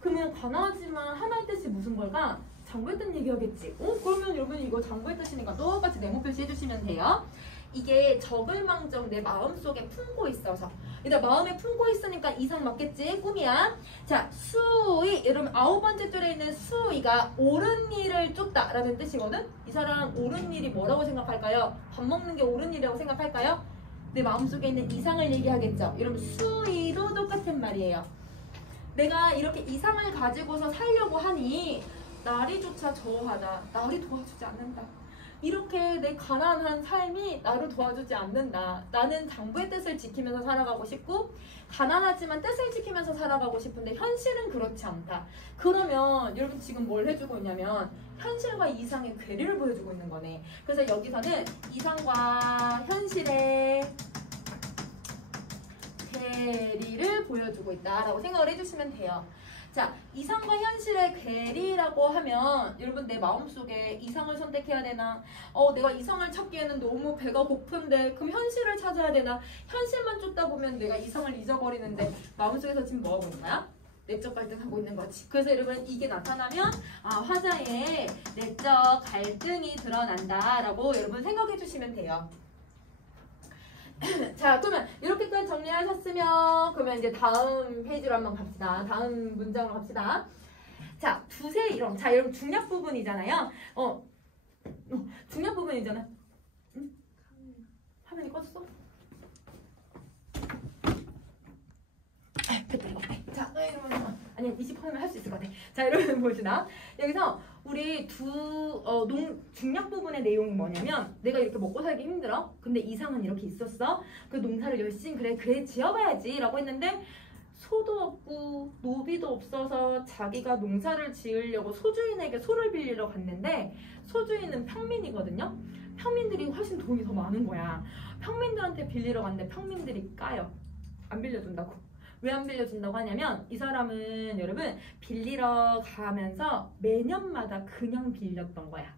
그러면 가난하지만 하나의 뜻이 무슨 걸까? 장부의 뜻 얘기하겠지. 그러면 여러분 이거 장부의 뜻이니까 똑같이 네모 표시해주시면 돼요. 이게 적을망정 내 마음속에 품고 있어서. 일단 마음에 품고 있으니까 이상 맞겠지? 꿈이야. 자, 수의, 여러분 9번째 줄에 있는 수의가 옳은 일을 쫓다 라는 뜻이거든? 이 사람 옳은 일이 뭐라고 생각할까요? 밥 먹는 게 옳은 일이라고 생각할까요? 내 마음속에 있는 이상을 얘기하겠죠? 여러분 수의도 똑같은 말이에요. 내가 이렇게 이상을 가지고서 살려고 하니 나리조차 저하다. 나를 도와주지 않는다. 이렇게 내 가난한 삶이 나를 도와주지 않는다. 나는 장부의 뜻을 지키면서 살아가고 싶고 가난하지만 뜻을 지키면서 살아가고 싶은데 현실은 그렇지 않다. 그러면 여러분 지금 뭘 해주고 있냐면 현실과 이상의 괴리를 보여주고 있는 거네. 그래서 여기서는 이상과 현실의 괴리를 보여주고 있다라고 생각을 해주시면 돼요. 자, 이상과 현실의 괴리라고 하면 여러분 내 마음속에 이상을 선택해야 되나? 내가 이상을 찾기에는 너무 배가 고픈데 그럼 현실을 찾아야 되나? 현실만 쫓다 보면 내가 이상을 잊어버리는데 마음속에서 지금 뭐하고 있는 거야? 내적 갈등하고 있는 거지. 그래서 여러분 이게 나타나면 화자의 내적 갈등이 드러난다라고 여러분 생각해 주시면 돼요. 자, 그러면 이렇게까지 정리하셨으면 그러면 이제 다음 페이지로 한번 갑시다. 다음 문장으로 갑시다. 자, 두세 이런. 자, 여러분 중략 부분이잖아요. 중략 부분이잖아. 화면이 꺼졌어? 됐다 이거. 자, 이러면 아니야 20%면 할 수 있을 것 같아. 자, 이러면 보시나 여기서 우리 중략 부분의 내용이 뭐냐면 내가 이렇게 먹고 살기 힘들어. 근데 이상은 이렇게 있었어. 그 농사를 열심히 그래 지어봐야지라고 했는데 소도 없고 노비도 없어서 자기가 농사를 지으려고 소주인에게 소를 빌리러 갔는데 소주인은 평민이거든요. 평민들이 훨씬 돈이 더 많은 거야. 평민들한테 빌리러 갔는데 평민들이 까요. 안 빌려준다고. 왜 안 빌려준다고 하냐면 이 사람은 여러분 빌리러 가면서 매년마다 그냥 빌렸던 거야.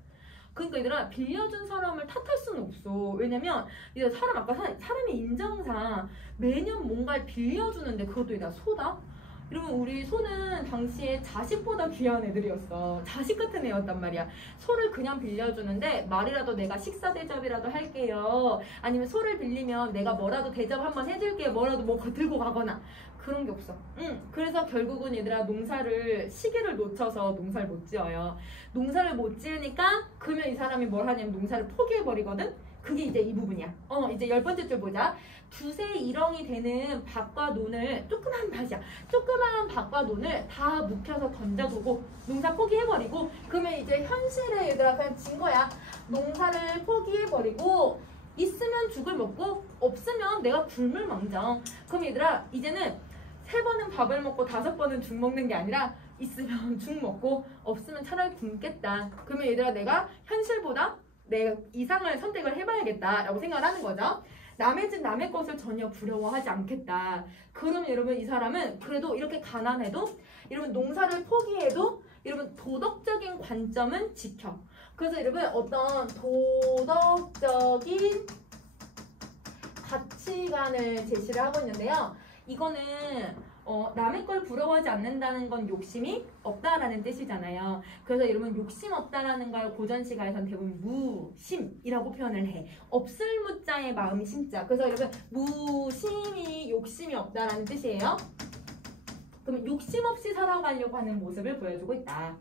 그러니까 얘들아 빌려준 사람을 탓할 수는 없어. 왜냐면 얘들 사람의 인정상 매년 뭔가를 빌려주는데 그것도 얘들아 소다? 이러면 우리 소는 당시에 자식보다 귀한 애들이었어. 자식 같은 애였단 말이야. 소를 그냥 빌려주는데 말이라도 내가 식사 대접이라도 할게요. 아니면 소를 빌리면 내가 뭐라도 대접 한번 해줄게요. 뭐라도 뭐 들고 가거나 그런 게 없어. 그래서 결국은 얘들아 시기를 놓쳐서 농사를 못 지어요. 농사를 못 지으니까 그러면 이 사람이 뭘 하냐면 농사를 포기해버리거든? 그게 이제 이 부분이야. 이제 10번째 줄 보자. 두세 일엉이 되는 밭과 논을 조그만 밭과 논을 다 묵혀서 던져두고 농사 포기해버리고 그러면 이제 현실에 얘들아 그냥 진 거야. 농사를 포기해버리고 있으면 죽을 먹고 없으면 내가 굶을 망정. 그럼 얘들아 이제는 3번은 밥을 먹고 5번은 죽 먹는 게 아니라 있으면 죽 먹고 없으면 차라리 굶겠다. 그러면 얘들아 내가 현실보다 내가 이상을 선택을 해봐야겠다라고 생각을 하는 거죠. 남의 집 남의 것을 전혀 부러워하지 않겠다. 그러면 여러분 이 사람은 그래도 이렇게 가난해도 여러분 농사를 포기해도 여러분 도덕적인 관점은 지켜. 그래서 여러분 어떤 도덕적인 가치관을 제시를 하고 있는데요. 이거는 남의 걸 부러워하지 않는다는 건 욕심이 없다라는 뜻이잖아요. 그래서 여러분 욕심 없다라는 걸 고전시가에선 대부분 무심이라고 표현을 해. 없을 무자의 마음 심자. 그래서 여러분 무심이 욕심이 없다라는 뜻이에요. 그럼 욕심 없이 살아가려고 하는 모습을 보여주고 있다.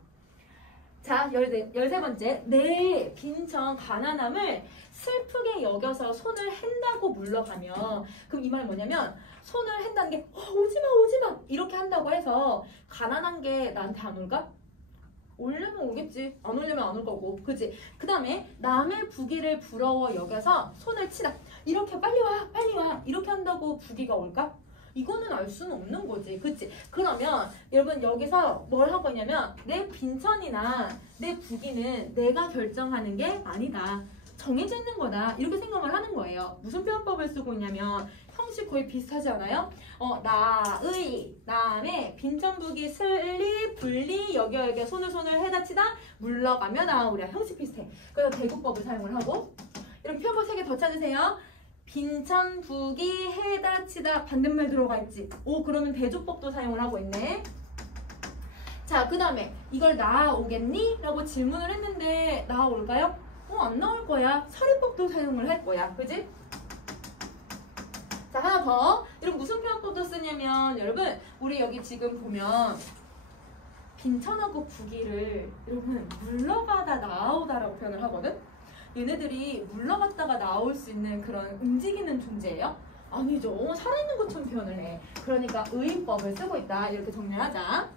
자, 13번째. 내 빈정 가난함을 슬프게 여겨서 손을 핸다고 물러가면 그럼 이 말은 뭐냐면 손을 핸다는 게 오지마 이렇게 한다고 해서 가난한 게 나한테 안 올까? 오려면 오겠지. 안 오려면 안 올 거고. 그치? 그 다음에 남의 부귀를 부러워 여겨서 손을 치다. 이렇게 빨리 와 이렇게 한다고 부귀가 올까? 이거는 알 수는 없는 거지. 그치? 그러면 여러분 여기서 뭘 하고 있냐면 내 빈천이나 내 부귀는 내가 결정하는 게 아니다. 정해져 있는 거다. 이렇게 생각을 하는 거예요. 무슨 표현법을 쓰고 있냐면 형식 거의 비슷하지 않아요? 나의, 남의, 빈천부귀, 슬리, 분리, 여겨 손을 해다치다, 물러가며 나오랴. 형식 비슷해. 그래서 대구법을 사용을 하고 이렇게 표현법 3개 더 찾으세요. 빈천, 부귀, 해다치다 반대말 들어가 있지. 그러면 대조법도 사용을 하고 있네. 자, 그 다음에 이걸 나오겠니? 라고 질문을 했는데 나올까요? 안 나올 거야. 서류법도 사용을 할 거야. 그지? 자, 하나 더. 여러분 무슨 표현법도 쓰냐면 여러분 우리 여기 지금 보면 빈천하고 부귀를 여러분 물러가다 나오다라고 표현을 하거든? 얘네들이 물러갔다가 나올 수 있는 그런 움직이는 존재예요? 아니죠. 살아있는 것처럼 표현을 해. 그러니까 의인법을 쓰고 있다. 이렇게 정리하자.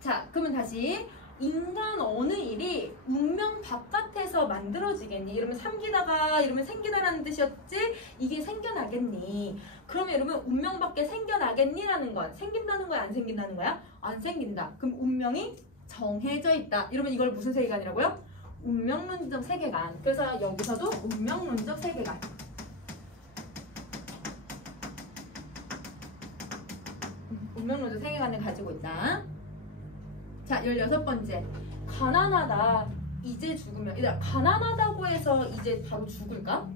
자, 그러면 다시 인간 어느 일이 운명 바깥에서 만들어지겠니? 이러면 삼기다가 이러면 생기다라는 뜻이었지? 이게 생겨나겠니? 그러면 여러분 운명 밖에 생겨나겠니? 라는 건 생긴다는 거야? 안 생긴다는 거야? 안 생긴다. 그럼 운명이 정해져 있다. 이러면 이걸 무슨 세계관이라고요? 운명론적 세계관. 그래서 여기서도 운명론적 세계관. 운명론적 세계관을 가지고 있다. 자, 16번째. 가난하다. 이제 죽으면. 가난하다고 해서 이제 바로 죽을까?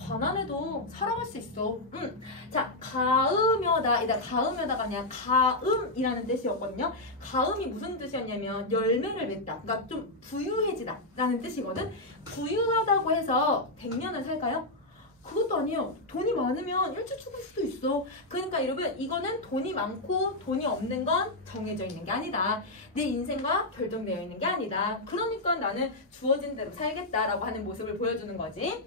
가난해도 살아갈 수 있어. 자, 가음여다. 가음여다가 아니라 가음이라는 뜻이었거든요. 가음이 무슨 뜻이었냐면 열매를 맺다. 그러니까 좀 부유해지다 라는 뜻이거든. 부유하다고 해서 100년을 살까요? 그것도 아니에요. 돈이 많으면 일찍 죽을 수도 있어. 그러니까 여러분 이거는 돈이 많고 돈이 없는 건 정해져 있는 게 아니다. 내 인생과 결정되어 있는 게 아니다. 그러니까 나는 주어진 대로 살겠다라고 하는 모습을 보여주는 거지.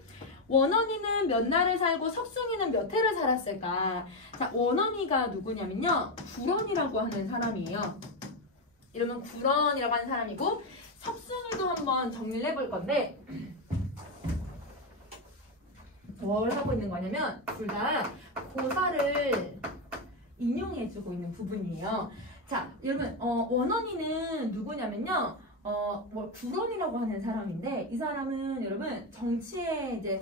원원이는 몇 날을 살고 석순이는 몇 해를 살았을까? 자, 원원이가 누구냐면요. 구런이라고 하는 사람이에요. 이러면 구런이라고 하는 사람이고 석순이도 한번 정리를 해볼 건데 뭘 하고 있는 거냐면 둘 다 고사를 인용해주고 있는 부분이에요. 자, 여러분 원원이는 누구냐면요. 구런이라고 하는 사람인데 이 사람은 여러분 정치에 이제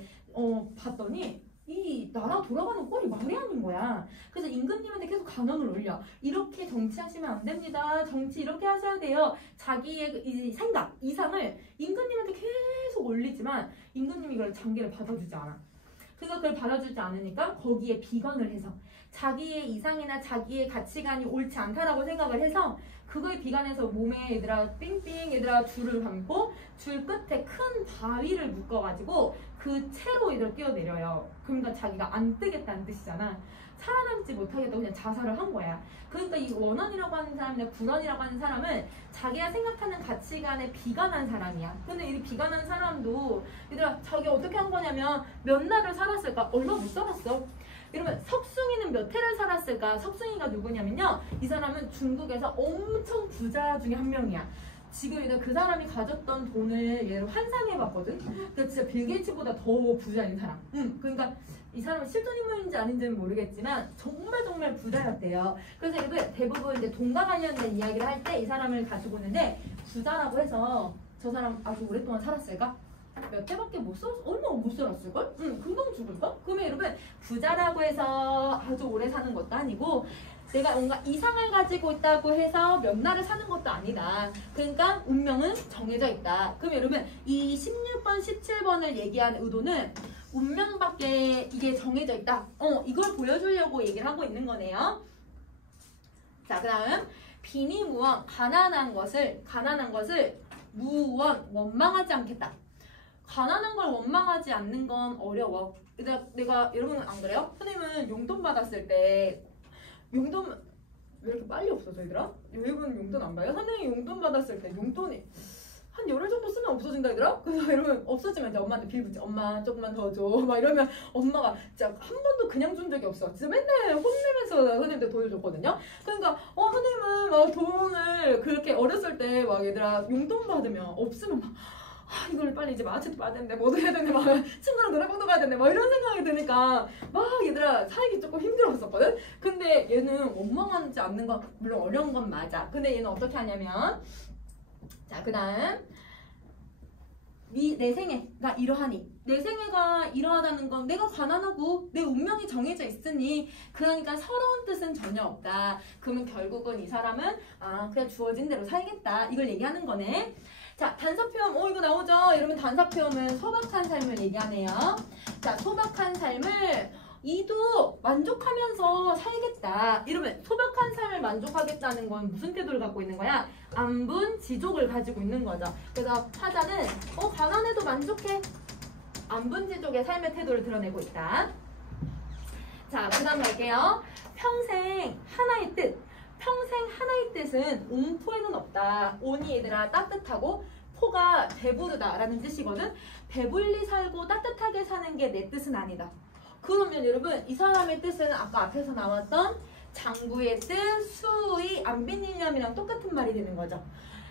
봤더니 이 나라 돌아가는 꼴이 말이 아닌 거야. 그래서 임금님한테 계속 간언을 올려. 이렇게 정치하시면 안 됩니다. 정치 이렇게 하셔야 돼요. 자기의 이 생각, 이상을 임금님한테 계속 올리지만 임금님이 이걸 장기를 받아주지 않아. 그걸 받아주지 않으니까 거기에 비관을 해서 자기의 이상이나 자기의 가치관이 옳지 않다라고 생각을 해서 그거에 비관해서 몸에 얘들아 삥삥 얘들아 줄을 감고 줄 끝에 큰 바위를 묶어가지고 그 채로 얘들 뛰어내려요. 그러니까 자기가 안 뜨겠다는 뜻이잖아. 살아남지 못하겠다고 그냥 자살을 한 거야. 그러니까 이 원원이라고 하는 사람이나 구런이라고 하는 사람은 자기가 생각하는 가치관에 비관한 사람이야. 근데 이 비관한 사람도 얘들아 자기 어떻게 한 거냐면 몇 날을 살았을까? 얼마 못 살았어. 이러면 석숭이는 몇 해를 살았을까? 석숭이가 누구냐면요. 이 사람은 중국에서 엄청 부자 중에 한 명이야. 지금 그 사람이 가졌던 돈을 얘를 환산해봤거든. 그러니까 진짜 빌 게이츠보다 더 부자인 사람. 그러니까 이 사람은 실존 인물인지 아닌지는 모르겠지만 정말 부자였대요. 그래서 이게 대부분 이제 돈과 관련된 이야기를 할 때 이 사람을 가지고 오는데 부자라고 해서 저 사람 아주 오랫동안 살았을까? 몇 해밖에 못 살았어? 얼마 못 살았을걸? 금방 죽을까? 그러면 여러분 부자라고 해서 아주 오래 사는 것도 아니고 내가 뭔가 이상을 가지고 있다고 해서 몇 날을 사는 것도 아니다. 그러니까 운명은 정해져 있다. 그럼 여러분 이 16번, 17번을 얘기하는 의도는 운명밖에 이게 정해져 있다. 이걸 보여주려고 얘기를 하고 있는 거네요. 자, 그 다음 빈이무원, 가난한 것을 무원, 원망하지 않겠다. 가난한 걸 원망하지 않는 건 어려워. 내가 여러분 안 그래요? 선생님은 용돈 받았을 때 용돈 왜 이렇게 빨리 없어져 얘들아? 여러분 용돈 안 봐요? 선생님이 용돈 받았을 때 용돈이 한 열흘 정도 쓰면 없어진다 얘들아? 그래서 여러분 없어지면 이제 엄마한테 빌붙지. 엄마 조금만 더 줘. 막 이러면 엄마가 진짜 한 번도 그냥 준 적이 없어. 진짜 맨날 혼내면서 선생님한테 돈을 줬거든요. 그러니까 선생님은 막 돈을 그렇게 어렸을 때 막 얘들아 용돈 받으면 없으면 막 이걸 빨리 이제 마취도 봐야 되는데 뭐도 해야 되는데 막 친구랑 노래방도 가야 되는데 막 이런 생각이 드니까 막 얘들아 살기 조금 힘들었었거든. 근데 얘는 원망하지 않는 건 물론 어려운 건 맞아. 근데 얘는 어떻게 하냐면 자, 그 다음 내 생애가 이러하니 내 생애가 이러하다는 건 내가 가난하고 내 운명이 정해져 있으니 그러니까 서러운 뜻은 전혀 없다. 그러면 결국은 이 사람은 그냥 주어진 대로 살겠다. 이걸 얘기하는 거네. 자, 단서표현 이거 나오죠? 이러면 단서표현은 소박한 삶을 얘기하네요. 자, 소박한 삶을 이도 만족하면서 살겠다. 이러면 소박한 삶을 만족하겠다는 건 무슨 태도를 갖고 있는 거야? 안분지족을 가지고 있는 거죠. 그래서 화자는 가난해도 만족해. 안분지족의 삶의 태도를 드러내고 있다. 자, 그 다음 갈게요. 평생 하나의 뜻. 평생 하나의 뜻은 온포에는 없다. 온이 얘들아 따뜻하고 포가 배부르다 라는 뜻이거든. 배불리 살고 따뜻하게 사는 게 내 뜻은 아니다. 그러면 여러분 이 사람의 뜻은 아까 앞에서 나왔던 장구의 뜻, 수의, 안빈일념이랑 똑같은 말이 되는 거죠.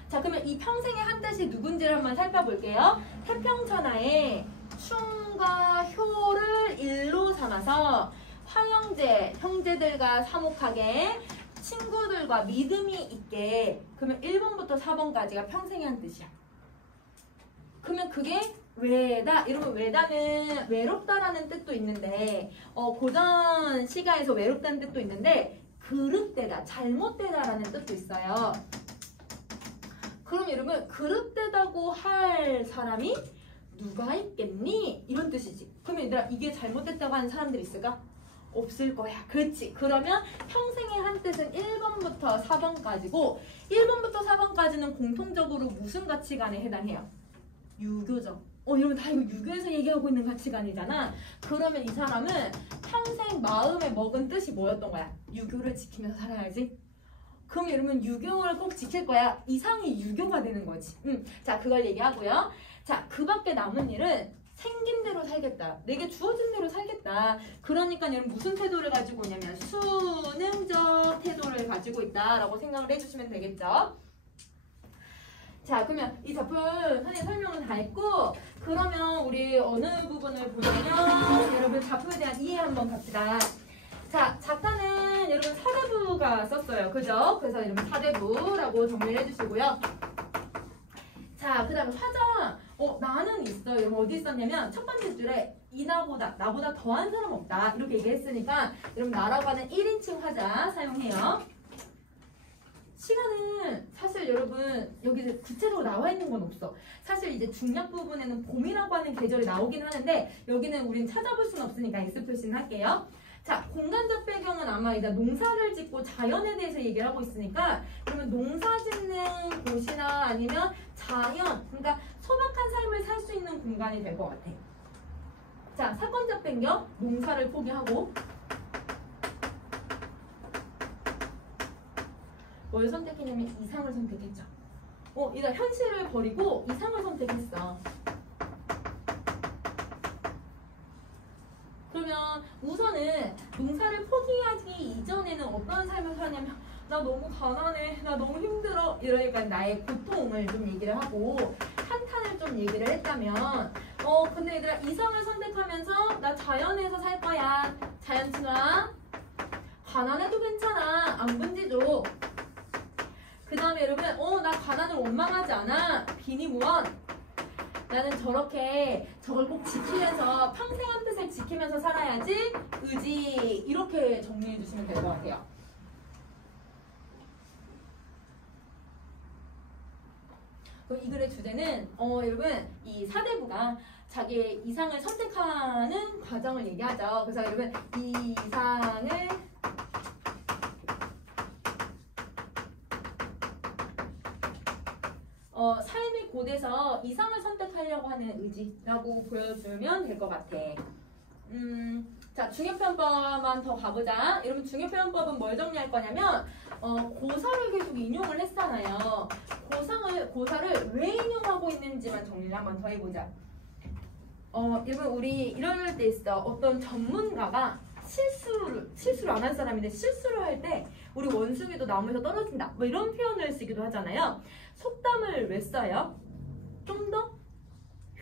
자, 그러면 이 평생의 한 뜻이 누군지를 한번 살펴볼게요. 태평천하에 충과 효를 일로 삼아서 화형제, 형제들과 사목하게 친구들과 믿음이 있게. 그러면 1번부터 4번까지가 평생의 한 뜻이야. 그러면 그게 외다. 이러면 외다는 외롭다라는 뜻도 있는데 고전 시가에서 외롭다는 뜻도 있는데 그릇되다, 잘못되다라는 뜻도 있어요. 그럼 여러분 그릇되다고 할 사람이 누가 있겠니? 이런 뜻이지. 그러면 얘들아 이게 잘못됐다고 하는 사람들이 있을까? 없을 거야. 그렇지. 그러면 평생의 한 뜻은 1번부터 4번까지고 1번부터 4번까지는 공통적으로 무슨 가치관에 해당해요? 유교적. 여러분 다 이거 유교에서 얘기하고 있는 가치관이잖아. 그러면 이 사람은 평생 마음에 먹은 뜻이 뭐였던 거야? 유교를 지키면서 살아야지. 그럼 여러분 유교를 꼭 지킬 거야. 이상이 유교가 되는 거지. 자, 그걸 얘기하고요. 자, 그 밖에 남은 일은 생긴 대로 살겠다. 내게 주어진 대로 살겠다. 그러니까 여러분 무슨 태도를 가지고 있냐면 순응적 태도를 가지고 있다라고 생각을 해주시면 되겠죠. 자, 그러면 이 작품 선생님 설명은 다 했고, 그러면 우리 어느 부분을 보자면 여러분 작품에 대한 이해 한번 갑시다. 자, 작가는 여러분 사대부가 썼어요. 그죠? 그래서 여러분 사대부라고 정리를 해주시고요. 자, 그 다음에 화장. 나는 있어요. 여러분 어디 있었냐면 첫 번째 줄에 나보다 더한 사람 없다. 이렇게 얘기했으니까 여러분 나라고 하는 1인칭 화자 사용해요. 시간은 사실 여러분 여기 구체적으로 나와 있는 건 없어. 사실 이제 중략 부분에는 봄이라고 하는 계절이 나오긴 하는데 여기는 우린 찾아볼 수는 없으니까 X표시는 할게요. 자, 공간적 배경은 아마 이제 농사를 짓고 자연에 대해서 얘기를 하고 있으니까 그러면 농사 짓는 곳이나 아니면 자연, 그러니까 소박한 삶을 살 수 있는 공간이 될 것 같아. 자, 사건적 배경, 농사를 포기하고 뭘 선택했냐면 이상을 선택했죠. 이거 현실을 버리고 이상을 선택했어. 그러면 우선은 농사를 포기하기 이전에는 어떤 삶을 사냐면 나 너무 가난해, 나 너무 힘들어 이러니까 나의 고통을 좀 얘기를 하고 한탄을 좀 얘기를 했다면 근데 얘들아 이상을 선택하면서 나 자연에서 살 거야. 자연 친화. 가난해도 괜찮아. 안 분지죠. 그 다음에 여러분 나 가난을 원망하지 않아. 비니무원. 나는 저걸 꼭 지키면서 평생 한 뜻을 지키면서 살아야지. 의지. 이렇게 정리해 주시면 될 것 같아요. 그럼 이 글의 주제는 여러분 이 사대부가 자기의 이상을 선택하는 과정을 얘기하죠. 그래서 여러분 이 이상을 삶이 곧에서 이상을 선택하려고 하는 의지라고 보여주면 될 것 같아. 자, 중요표현법만 더 가보자. 여러분 중요표현법은 뭘 정리할 거냐면 고사를 계속 인용을 했잖아요. 고사를 왜 인용하고 있는지만 정리를 한번 더 해보자. 여러분 우리 이럴 때 있어. 어떤 전문가가 실수를 안 한 사람인데 실수를 할 때 우리 원숭이도 나무에서 떨어진다 뭐 이런 표현을 쓰기도 하잖아요. 속담을 왜 써요? 좀 더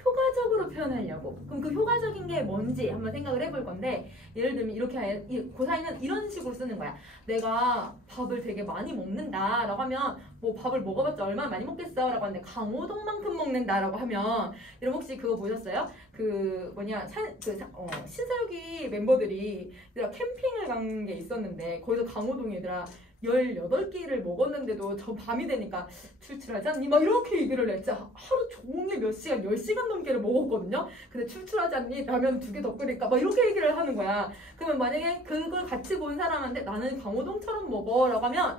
효과적으로 표현하려고. 그럼 그 효과적인 게 뭔지 한번 생각을 해볼 건데 예를 들면 이렇게 고사에는 이런 식으로 쓰는 거야. 내가 밥을 되게 많이 먹는다 라고 하면 뭐 밥을 먹어봤자 얼마나 많이 먹겠어 라고 하는데 강호동만큼 먹는다 라고 하면 여러분 혹시 그거 보셨어요? 신서유기 멤버들이 얘들아 캠핑을 간 게 있었는데 거기서 강호동이 얘들아 18끼를 먹었는데도 저 밤이 되니까 출출하지 않니? 막 이렇게 얘기를 해. 진짜 하루 종일 몇 시간, 10시간 넘게를 먹었거든요. 근데 출출하지 않니? 라면 2개 더 끓일까? 막 이렇게 얘기를 하는 거야. 그러면 만약에 그걸 같이 본 사람한테 나는 강호동처럼 먹어 라고 하면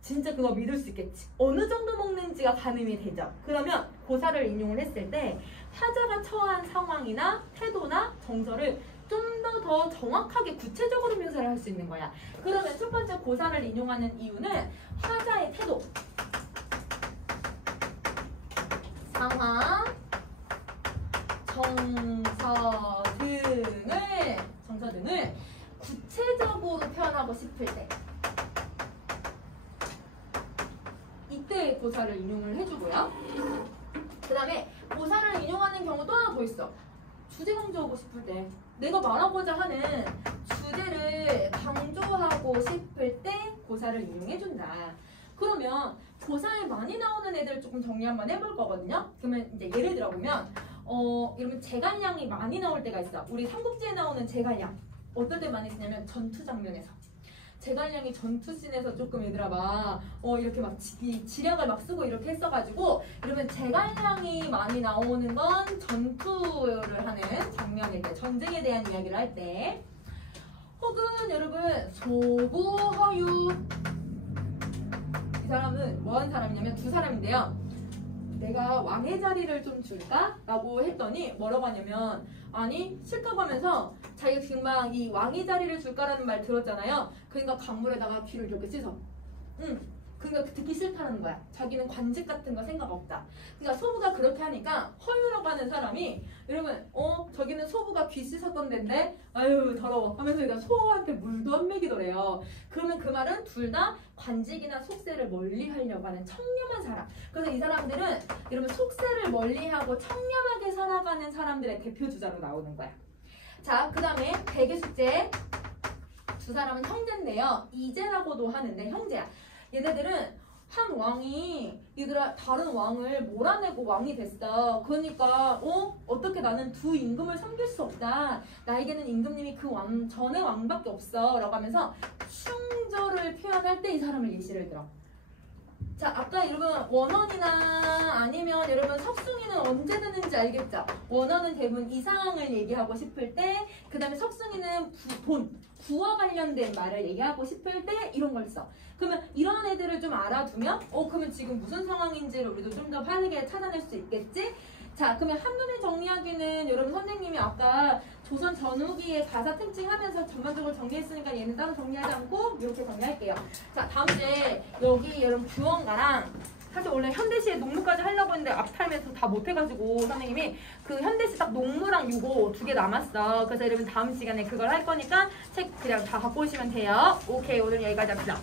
진짜 그거 믿을 수 있겠지. 어느 정도 먹는지가 가늠이 되죠. 그러면 고사를 인용을 했을 때 타자가 처한 상황이나 태도나 정서를 좀 더 정확하게 구체적으로 묘사를 할 수 있는 거야. 그러면 첫 번째 고사를 인용하는 이유는 화자의 태도, 상황, 정서 등을 구체적으로 표현하고 싶을 때 이때 고사를 인용을 해주고요. 그 다음에 고사를 인용하는 경우 또 하나 더 있어. 주제 강조하고 싶을 때 내가 말하고자 하는 주제를 강조하고 싶을 때 고사를 인용해준다. 그러면 고사에 많이 나오는 애들 조금 정리 한번 해볼 거거든요. 그러면 이제 예를 들어보면 여러분 제갈량이 많이 나올 때가 있어. 우리 삼국지에 나오는 제갈량 어떨 때 많이 쓰냐면 전투 장면에서. 제갈량이 전투씬에서 조금 얘들아 막 이렇게 막 지략을 막 쓰고 이렇게 했어가지고 여러분 제갈량이 많이 나오는 건 전투를 하는 장면일 때, 전쟁에 대한 이야기를 할 때, 혹은 여러분 소부허유, 이 사람은 뭐 하는 사람이냐면 두 사람인데요. 내가 왕의 자리를 좀 줄까? 라고 했더니 뭐라고 하냐면 아니 싫다고 하면서 자기가 지금 막 이 왕의 자리를 줄까라는 말 들었잖아요. 그러니까 강물에다가 귀를 이렇게 씻어. 그러니까 듣기 싫다는 거야. 자기는 관직 같은 거 생각 없다. 그러니까 소부가 그렇게 하니까 허유라고 하는 사람이 여러분 저기는 소부가 귀 씻었던 데인데 아유 더러워 하면서 그냥 소한테 물도 안 먹이더래요. 그러면 그 말은 둘 다 관직이나 속세를 멀리 하려고 하는 청렴한 사람. 그래서 이 사람들은 여러분 속세를 멀리하고 청렴하게 살아가는 사람들의 대표 주자로 나오는 거야. 자, 그 다음에 대개 숙제. 두 사람은 형제인데요. 이제라고도 하는데 형제야. 얘네들은 한 왕이 얘들아 다른 왕을 몰아내고 왕이 됐어. 그러니까 어떻게 나는 두 임금을 섬길 수 없다. 나에게는 임금님이 그 왕 전에 왕밖에 없어 라고 하면서 충조를 표현할 때 이 사람을 예시를 들어. 자, 아까 여러분 원언이나 아니면 여러분 석순이는 언제 드는지 알겠죠? 원언은 대부분 이상을 얘기하고 싶을 때, 그 다음에 석순이는 부와 관련된 말을 얘기하고 싶을 때 이런 걸 써. 그러면 이런 애들을 좀 알아두면 그러면 지금 무슨 상황인지를 우리도 좀 더 빠르게 찾아낼 수 있겠지? 자, 그러면 한눈에 정리하기는 여러분 선생님이 아까 조선 전후기에 가사 특징하면서 전반적으로 정리했으니까 얘는 따로 정리하지 않고 이렇게 정리할게요. 자, 다음 주에 여기 여러분 규원가랑 사실 원래 현대시에 농무까지 하려고 했는데 앞타임에서 다 못해가지고 선생님이 그 현대시 딱 농무랑 요거 2개 남았어. 그래서 여러분 다음 시간에 그걸 할 거니까 책 그냥 다 갖고 오시면 돼요. 오케이, 오늘 여기까지 합시다.